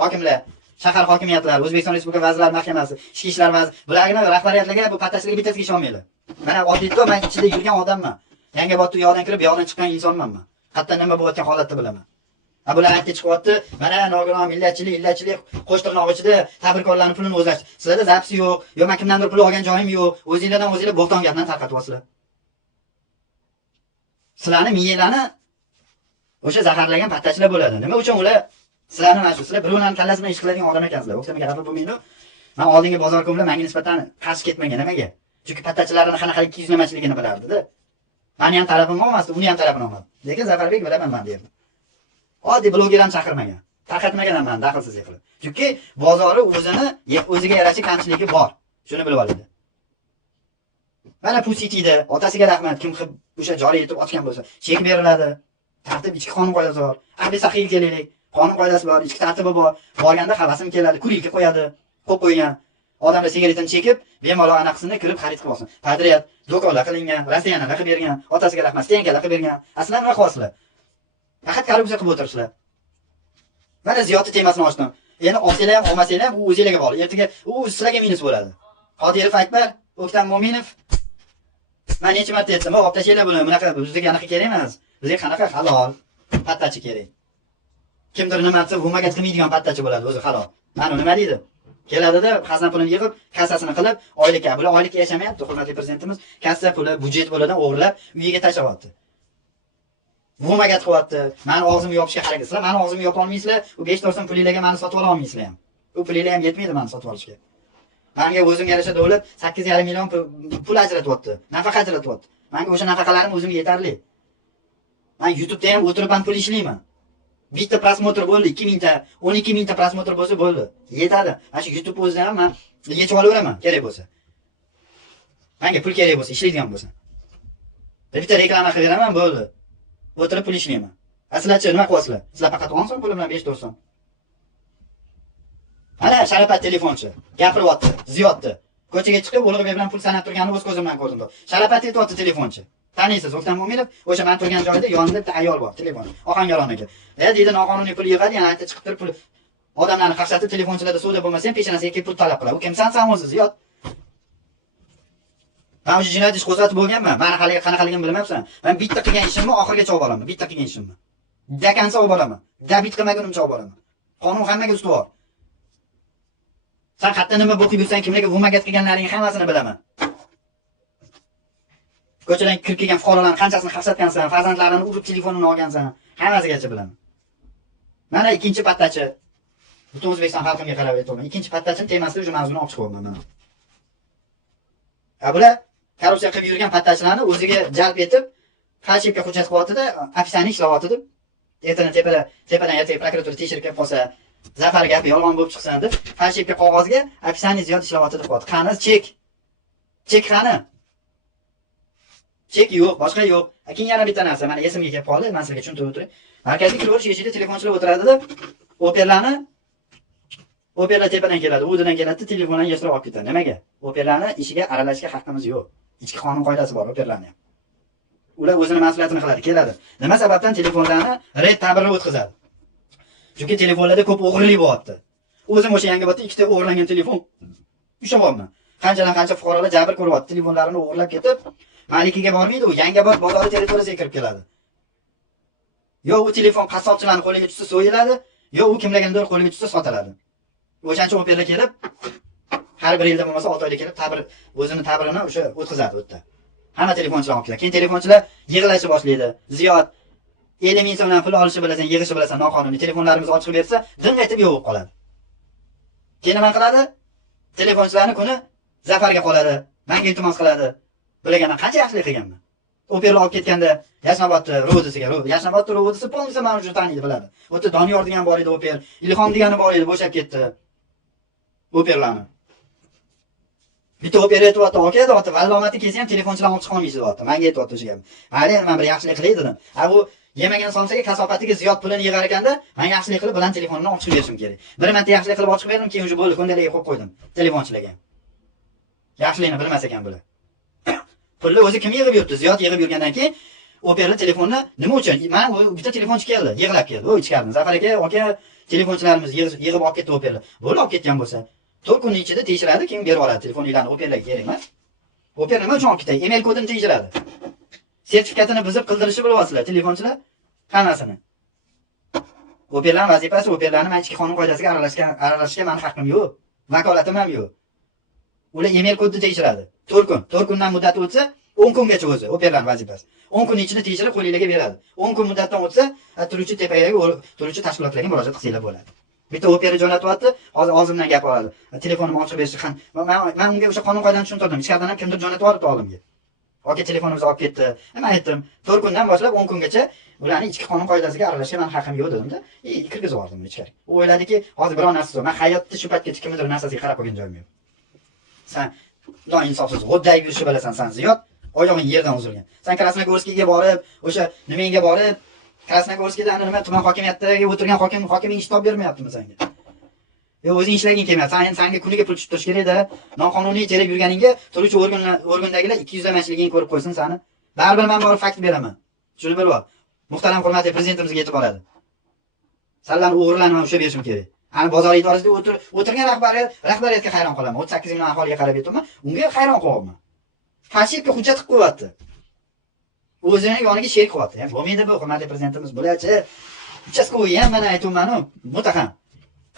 hokimlar, shahar hokimiyatlari, O'zbekiston Respublika Vazirlar Mahkamasi, Ichki ishlar vaziri, bularga rahbariyatlarga bu pattachilik bittasiga ishonmaydi. Mana oddiyda men ichida yurgan odamman. Yangiobodda yo'qdan kirib, yo'qdan chiqqan insonman men. Hatto nima bo'layotgan holatda bilaman. Bular aytib chiqyapti, mana nogiron illatchilik qo'sh tirnoq ichida tadbirkorlarning pulini o'zlash. Sizlarda zapsi yo'q, yo men kimdandir pul olgan joyim yo'q. O'zingizlardan o'zingizlar bo'xton gaplarni tarqatyapsizlar. Sizlarning miyanglarni o'sha zaharlagan pattachilar bo'ladi. Nima uchun ular sizlarni mana shu sizlar birovlarning kallasi bilan ish qiladigan odam ekansizlar. O'xshamaga xafa bo'lmaydi. Men oldingi bozor ko'mlar menga nisbatan qarshi ketmagan nimaga? Chunki pattachilarning qanaqa ikkiyuzlamachiligini bilardi-da. Meni ham tarafim olmasdi, uni ham tarafini olmadi. Lekin Zafarbek bilaman men derdi. Oddiy bloger ham chaqirmagan. Tarqatmagan ham men daxlsiz qilib. Chunki bozori o'ziga yarasha kamchiligi bor. Shuni bilib oladi. Mana Pusitida otasiga rahmat, kim o'sha joriy etib ochgan bo'lsa, chek beriladi. Tartib ichki qonun qoidasi bor. Ahli sahiy kelaylik. Qonun qoidasi bor, ichki tartibi bor. Borganda havasim keladi, kurilka qo'yadi. Qo'yib qo'ygan. Odamlar sigaretini chekib, bemalol anaqasini kirib xarid qilib olsin. Padriyat do'konlar qilingan, Rossiyani qilib bergan, otasiga rahmat, stenkalar qilib bergan. Aslan nima qilasizlar? Faqat korrupsiya qilib o'tiribsizlar. Mana Ziyodni temasini ochdim. Endi olsanglar ham, olmasanglar ham u o'zingizlarga bog'liq. Ertaga u sizlarga minus bo'ladi. Qodirov Akbar, O'ktam Mo'minov men necha marta aytdim, olib tashlaylar buni, bunaqa bizga anaqa kerak emas. Bizga qanaqa halol pattachi kerak. Kimdir nima desa, vumaga qilmaydigan pattachi bo'ladi, o'zi halol. Mana nima deydi? Keladida, xazna pulini yig'ib, kassasini qilib, oylikka, bular oylikka yashamayapti, hurmatli prezidentimiz. Kassa puli, budjet pulidan o'g'irlab, uyiga tashlayapti. Vumaga qilyapti. Meni og'zimni yopishga harakat qilsizlar, meni og'zimni yopa olmaysizlar, u 5 so'm pulinglarga meni sotib ola olmaysizlar ham. U pulinglar ham yetmaydi meni sotib olishga. Menga o'zimga yarasha davlat 8,5 million pul ajratyapti, nafaqa ajratyapti. Menga o'sha nafaqalarim o'zimga yetarli. Men YouTube'da ham o'tirib ham pul ishlayman. Bitta prosmotr bo'ldi, 2000 ta, 12 mingta prosmotr bo'lsa bo'ldi. Yetadi. Mana shu YouTube o'zida ham men yechib olaveraman, kerak bo'lsa. Menga pul kerak bo'lsa, ishlaydigan bo'lsa. Bitta reklama qilib beraman, bo'ldi. O'tirib pul ishlayman. Sizlarchi nima qilasizlar? Sizlar faqat 10 so'm pul bilan 5 so'm. Mana Sharafat telefonchi gapiryapti, Ziyodni. Ko'chaga chiqib Ulug'bek bilan pul sanab turganini o'z ko'zim bilan ko'rdim. Sharafat aytayapti telefonchi. Taniysiz, O'ktam Mo'minov, o'sha men turgan joyda yonida bitta ayol bor, telefon. Ohangaronga. Deydi, noqonuniy pul yig'adi, yana aytib chiqib turib pul odamlarni qaqshatib, telefonchilarda suvda bo'lmasa ham peshonasiga kelib pul talab qiladi. U kimsan sen o'zi, Ziyod? Men o'sha jinoyat ish qo'zg'atib bo'lganman. Meni hali qanaqaligini bilmayapsan. Men bitta qilgan ishimni oxirigacha olib boraman. Bitta qilgan ishimni. Dakansa olib boraman. Dabit qilmagunimcha olib boraman. Qonun hammaga ustuvor. Sen qayerda nima o'qib yursan, kimlarga vumagat qilganlaringni hammasini bilaman. Ko'chadan kirib kelgan fuqarolarning qanchasini qaqshatgansan, farzandlarini urib telefonini olgansan, hammasigacha bilaman. Mana ikkinchi pattachi. Butun O'zbekiston xalqiga qarab aytaman. Ikkinchi pattachini temasida o'sha mavzuni olib chiqyapman men. Bular korrupsiya qilib yurgan pattachilarni o'ziga jalb etib, falshivka hujjat qilyapti-da, ofisiyani ishlayapti deb. Ertadan tepadan ertaga prokuratura tekshirib kelib qolsa, Zafar gapi yolg'on bo'lib chiqsin deb, falshivka qog'ozga opisiya Ziyod ishlayapti deb qo'ydi. Qani chek. Chek qani? Chek yo'q, boshqa yo'q. Keyin yana bitta narsa, mana esimga kelib qoldi, men sizga tushuntirib o'tiray. Markaziy kiraverish eshigida telefonchilar o'tiradi-da, Operalar tepadan keladi, o'zidan keladi, telefondan yashirib olib ketadi. Nimaga? Operalarni ishiga aralashishga haqqimiz yo'q. Ichki qonun qoidasi bor operalarning ham. Ular o'zini mas'uliyatini qiladi, keladi. Nima sababdan telefonlarni red ta'birni o'tkazadi? Chunki telefonlarda ko'p o'g'rilik bo'lyapti. O'zim o'sha Yangiobodda ikkita o'g'irlangan telefon ushabman. Qancha fuqarolar jabr ko'ryapti, telefonlarini o'g'irlab ketib, malikiga bormaydi, u Yangiobod bozori territoriyasiga kirib keladi. Yo u telefon qassobchilarning qo'liga tushsa so'yiladi, yo u kimlargadir qo'liga tushsa sotiladi. O'shancha operalar kelib, har bir yilda bo'lmasa 6 oyda kelib o'zini ta'birini o'sha o'tkazadi u yerda. Hamma telefonchilar olib keladi. Keyin telefonchilar yig'lashni boshlaydi. Ziyod 50 ming so'mdan pul olishi bilasan, yig'ishi bilasan, noqonuniy telefonlarimizni ochib bersa, ding aytib yo'q qoladi. Keyin nima qiladi? Telefonchilarning kuni Zafarga qoladi, menga iltimos qiladi. Bilaganman, qancha yaxshilik qilganman. Operalar olib ketganda Yashnobodda Rodisiga, Yashnobodda Rodisi polnisi men уже taniydi, biladi. U yerda Doniyor degan bor edi oper, Ilhom degani bor edi, bo'shab ketdi. Operalarni. Bitta opera aytibdi, aka deyapti, vallomati kelsa ham telefonchilar olib chiqa olmaysiz deyapti. Menga aytibdi o'sha gapni. Mayli, men bir yaxshilik qilay dedim. Bu yemagan somsaga kasofatiga Ziyod pulini yig'ar ekanda, men yaxshilik qilib bilan telefonini olib chiqib berishim kerak. Bir marta yaxshilik qilib olib chiqib berdim, keyin o'sha bo'ldi, ko'ndaliga qo'yib qo'ydim telefonchilarga. Yaxshilikni bilmas ekan bular. Pulni o'zi kim yig'ib yuribdi? Ziyod yig'ib yurgandan keyin operator telefonni nima uchun? Men bitta telefonchi keldi, yig'lab keldi. O ichkarida Zafar aka, telefonchilarimiz yig'ib olib ketdi operator. Bo'lib olib ketgan bo'lsa, 4 kun ichida tekshiradi, keyin berib oladi telefonlarni operatorga kerak emas. Operator nima uchun olib ketdi? Email kodini tekshiradi. Sertifikatini buzib qildirishni bilyapsizlar telefonchilar hammasini. Operatorlar vazifasi, operatorlarni men ichki qonun qoidasiga aralashishga meni haqqim yo'q. Vakolatim ham yo'q. Ular email kodini tekshiradi. 4 kundan muddat o'tsa, 10 kungacha o'zi operatorlar vazifasi. 10 kun ichida tekshirib qo'lingizga beradi. 10 kun muddatdan o'tsa, turuvchi tepaga, turuvchi tashkilotlarga murojaat qilsanglar bo'ladi. Bitta operator jo'natyapti, hozir og'zimdan gap oladi. Telefonimni ochib berishi ham. Men unga o'sha qonun qoidani tushuntirdim. Ichkaridan ham kimdir jo'natib yubordi olimga. Aka telefonimizni olib ketdi. Men aytdim, 4 kundan boshlab 10 kungacha ularning ichki qonun qoidasiga aralashishga men haqqim yo'q dedim-da. Kirgizib yubordim ichkari. U o'yladiki, hozir biror narsa yo'q. Men hayotda shu paytgacha kimdir narsasiga qarab qo'ygan joyim yo'q. Sen noinsofsiz, g'o'dday yurishni bilasan sen Ziyod, oyog'ing yerdan uzilgan. Sen Krasnogorskiyga borib, o'sha nimangga borib, Krasnogorskiyda nima tuman hokimiyatidagi o'tirgan hokiming ish topib bermayaptimi senga? O'zing ishlaging kelmayapti. Senga kuniga pul tushib turish kerak-da. Noqonuniy terib yurganingga turuvchi organdagilar 200 lamachiligingni ko'rib qo'ysin seni. Baribir men borib fakt beraman. Shuni bilib ol. Muhtaram hurmatli prezidentimizga yetib boradi. Senlarni o'g'irlarni ham ushlab berishim kerak. Ani bozor idorasida o'tirgan rahbariyatga hayron qolaman. 38 million aholiga qarab aytibman, unga hayron qolyapman. Falshivka hujjat qilib qo'yapti. O'zining yoniga sherik qilyapti. Bo'lmaydi bu, hurmatli prezidentimiz bo'lachi. Uchastkovoy ham mana aytibman-ku, muttaham.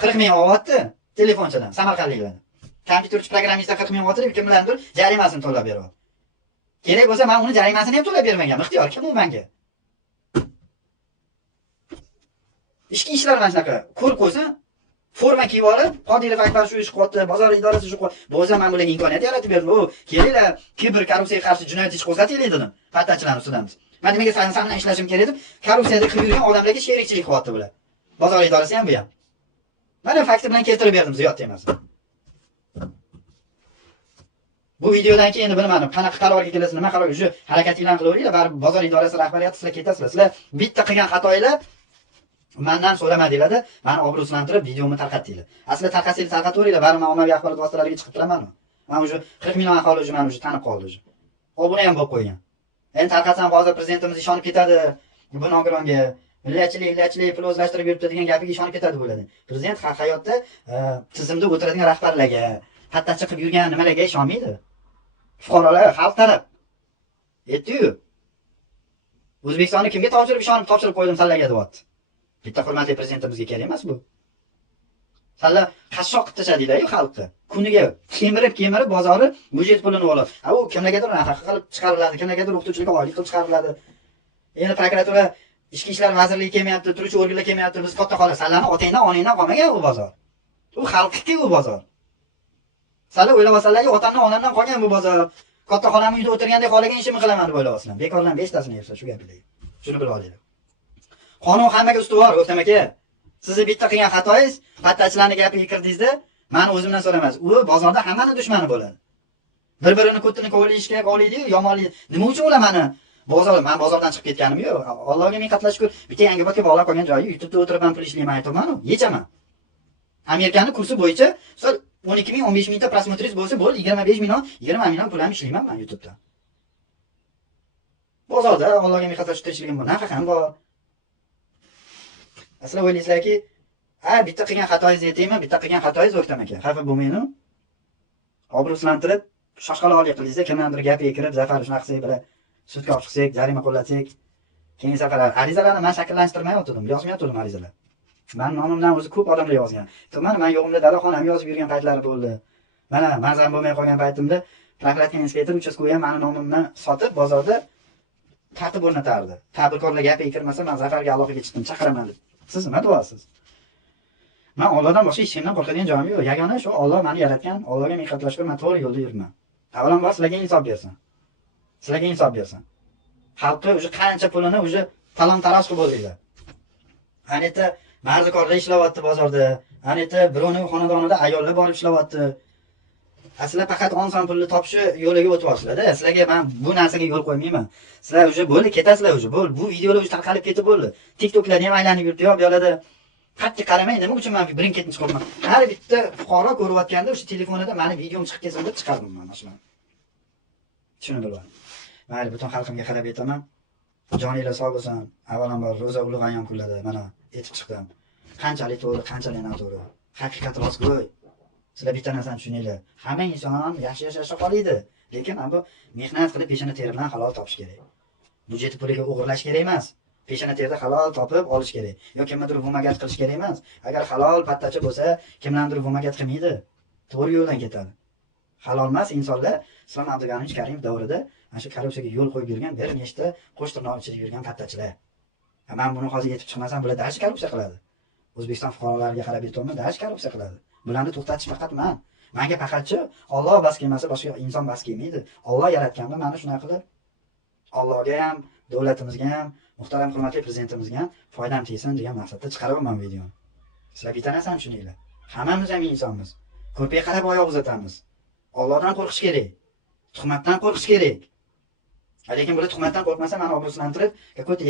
40 ming olyapti telefonchidan, samarqandliklardan. Kompyuterchi programmistlar 40 ming olyapti, kim bilandir jarimasini to'lab beryapti. Kerak bo'lsa men uni jarimasini ham to'lab bermaganman. Ixtiyor kim u menga? Ichki ishlar mana shunaqa ko'rib qo'ysin, forma kiyib olib, Qodirov Akbar shu ish qilyapti, bozor idorasi shu qilyapti. Bo'lsa men bularga imkoniyat yaratib berdim. O, kelinglar, kiber korrupsiyaga qarshi jinoyat ish qo'zg'atinglar dedim. Pattachilarni ustidamiz. Men nimaga sen bilan ishlashim kerak deb, korrupsiyada qilib yurgan odamlarga sherikchilik qilyapti bular. Bozor idorasi ham bu ham. Mana fakti bilan keltirib berdim Ziyod emas. Bu videodan keyin endi bilmadim, qanaqa qarorga kelasiz, nima qarorga shu harakatinglarni qilaveringlar, baribir bozor idorasi rahbariyati sizlar ketasizlar. Sizlar bitta qilgan xatoinglar mendan so'ramadinglar-da, meni obro'sizlantirib videomni tarqatdinglar. Aslida tarqatsanglar tarqataveringlar, baribir men ommaviy axborot vositalariga chiqib turaman. Men уже 40 million aholi уже meni tanib qoldi уже. Obuna ham bo'lib qo'ygan. Endi tarqatsam hozir prezidentimiz ishonib ketadi bu nogironga. Millatchilik pul o'zlashtirib yuribdi degan gapiga ishonib ketadi bo'ladi. Prezident hayotda tizimda o'tiradigan rahbarlarga, pattachi qilib yurgan nimalarga ishonmaydi. Fuqarolar xalq taraf. Aytdi-yu. O'zbekistonni kimga topshirib qo'ydim sanlarga deyapti. Bitta hurmatli prezidentimizga kerak emas bu. Sanlar qashshoq qilib tashladinglar-yu xalqqa. Kuniga kemirib bozori budjet pulini olib. U kimlargadir nafaqa qilib chiqariladi, kimlargadir o'qituvchilikka oylik qilib chiqariladi. Endi prokuratura Ichki ishlar vazirligi kelmayapti, turuvchi organlar kelmayapti, biz katta xola. Sanlarni otangdan, onangdan qolmagan u bozor. U xalqniki u bozor. Sanlar o'ylab olsanlar, otamdan, onamdan qolgan bu bozor. Katta xolamning uyida o'tirgandek xolagan ishimni qilaman deb o'ylayapsizlar. Bekordan 5 tasini yursa shu gapinglar. Shuni bilib olinglar. Qonun hammaga ustuvor, o'rtam aka. Sizni bitta qilgan xatoyingiz, pattachilarning gapiga kirdingizda, meni o'zimdan so'ramas. U bozorda hammaning dushmani bo'ladi. Bir-birini ko'tini kovlashga qo'ylaydi-yu, yomonlik. Nima uchun ular meni men bozordan chiqib ketganim yo'q. Allohga ming qatla shukr. Bitta yangi botga bog'lab qo'ygan joyi, YouTube'da o'tirib ham pul ishlayman aytibman-ku, yechaman. Amerikaning kursi bo'yicha 12 ming, 15 mingta prosmotringiz bo'lsa, bo'ldi 25 million, 20 million pul ham ishlayman men YouTube'da. Bozorda Allohga ming qatla shukr ishligim bor, nafaqam bor. Sizlar o'ylaysizlarki, bitta qilgan xatoyingizni aytaymi, bitta qilgan xatoyingiz O'ktam aka. Xafa bo'lmayman. Obro'slantirib, shoshqaloqlik qildingizda, kimlardir gapiga kirib, Zafar shunaqa qilsak, bilan sudga olib chiqsak, jarima qo'llatsak, keyingi safarlar arizalarni men shakllantirmay o'tirdim, yozmay o'tirdim arizalar. Men nomimdan o'zi ko'p odamlar yozgan. Men yo'g'imda dadaxonam yozib yurgan paytlari bo'ldi. Mana mazam bo'lmay qolgan paytimda prokuratura inspektor uchastko'ya meni nomimdan sotib, bozorda tartib o'rnatardi. Tadbirkorlar gapiga kirmasa, men Zafarga aloqaga chiqdim, chaqiraman deb. Siz nima deyapsiz? Men Allohdan boshqa hech kimdan qo'rqadigan joyim yo'q. Yagona shu Alloh meni yaratgan, Allohga ming qatla shukr, men to'g'ri yo'lda yuribman. Avvalambor sizlarga insof bersin. Sizlarga insof bersin. Xalqqa o'zi qancha pulini o'zi talon-taroj qilib bo'ldinglar. Anita mardikorlar ishlayapti bozorda. Anita birovning xonadonida ayollar borib ishlayapti. Sizlar faqat onson pulni topish yo'liga o'tyapsizlar-da. Sizlarga men bu narsaga yo'l qo'ymayman. Sizlar o'zi bo'ldi, ketasizlar o'zi. Bo'ldi, bu videolar o'zi tarqalib ketib bo'ldi. TikToklarda ham aylanib yurdi, yo'q, bu yoqlarda qattiq qaramay, nima uchun men birin-ketin chiqyapman. Har bitta fuqaro ko'rayotganda o'sha telefonida meni videom chiqib ketsa deb chiqardim men mana. Shuni bilaman. Mayli, butun xalqimga qarab aytaman. Joninglar sog' bo'lsin. Avvalambor ro'za ulug' ayyom kunlarda mana aytib chiqdim. Qanchalik to'g'ri, qanchalik noto'g'ri. Haqiqat rostgo'y. Sizlar bitta narsani tushuninglar. Hamma inson yaxshi yashashga qolaydi, lekin bu mehnat qilib peshona teri bilan halol topish kerak. Budjet puliga o'g'irlash kerak emas. Peshona terida halol topib olish kerak. Yoki kimdir vomagat qilish kerak emas. Agar halol pattachi bo'lsa, kimlardir vomagat qilmaydi. To'g'ri yo'ldan ketadi. Halol emas insonlar Islom Abdug'aniyevich Karimov davrida ana shu korrupsiyaga yo'l qo'yib yurgan bir nechta qo'sh tirnoq ichida yurgan pattachilar. Men buni hozir yetib chiqmasam, bular dash korrupsiya qiladi. O'zbekiston fuqarolariga qarab aytayman, dash korrupsiya qiladi. Bularni to'xtatish faqat men. Menga faqatchi Alloh bas kelmasa, boshqa inson bas kelmaydi. Alloh yaratganda meni shunaqa qilib Allohga ham, davlatimizga ham, muhtaram hurmatli prezidentimizga ham foydam tegsin degan maqsadda chiqaraman videoni. Sizlar bitta narsani tushuninglar. Hammamiz ham insonmiz. Ko'rpaga qarab oyoq uzatamiz. Allohdan qo'rqish kerak. Tuhmatdan qo'rqish kerak. Lekin bular tuhmatdan qo'rqmasa, meni obro'slantirib, какой-то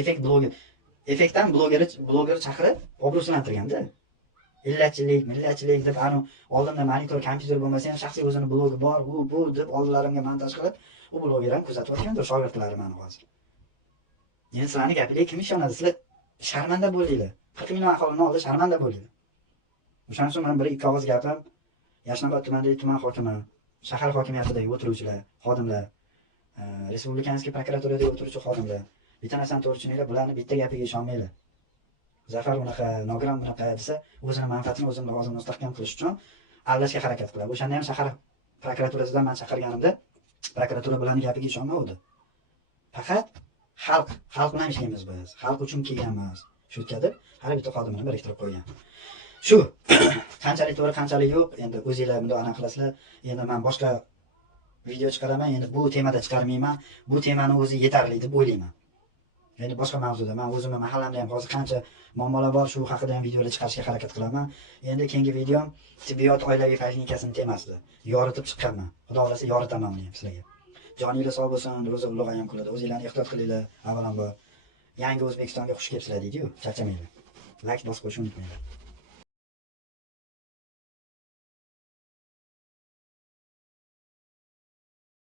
effektdan bloger chaqirib obro'slantirganda. Millatchilik deb oldimda monitor, kompyuter bo'lmasa ham shaxsiy o'zini blogi bor, bu deb oldlarimga montaj qilib, u bloger ham kuzatib o'tgandir shogirdlarim meni hozir. Endi sizlarning gapingizga kim ishonadi? Sizlar sharmanda bo'ldinglar. 40 million aholini oldida sharmanda bo'ldinglar. O'shaning uchun men bir ikki og'iz gapim Yashnobod tumanidagi tuman hokimi, shahar hokimiyatidagi o'tiruvchilar, xodimlar, respublikamizga prokuraturadagi o'tiruvchi xodimlar, bitta narsani to'g'ri tushuninglar, bularni bitta gapiga ishonmanglar. Zafar unaqa, Nogiron bunaqa desa, o'zini manfaatini o'zini lavozimini mustahkam qilish uchun aldashga harakat qiladi. O'shanda ham shahar prokuraturasidan men chaqirganimda, prokuratura bularning gapiga ishonmadi. Faqat xalq bilan ishlaymiz biz. Xalq uchun kelganmiz. Shu deb har bitta xodimini biriktirib qo'ygan. Shu qanchalik to'g'ri, qanchalik yo'q, endi o'zingizlar bunday aniq qilasizlar. Endi men boshqa video chiqaraman, endi bu temada chiqarmayman. Bu temani o'zi yetarli deb o'ylayman. Endi boshqa mavzuda men o'zimni mahallamda ham hozir qancha muammolar bor, shu haqida ham videolar chiqarishga harakat qilaman. Endi keyingi videom tibbiyot oilaviy poliklinikasini temasida yoritib chiqqanman. Xudo xolasa yoritaman uni ham sizlarga. Joninglar sog' bo'lsin, ro'za ulug' ayyom kunlarda o'zinglarni ehtiyot qilinglar. Avvalambor yangi O'zbekistonga xush kelibsizlar deydi-yu, charchamanglar. Like bosib qo'yishni unutmanglar.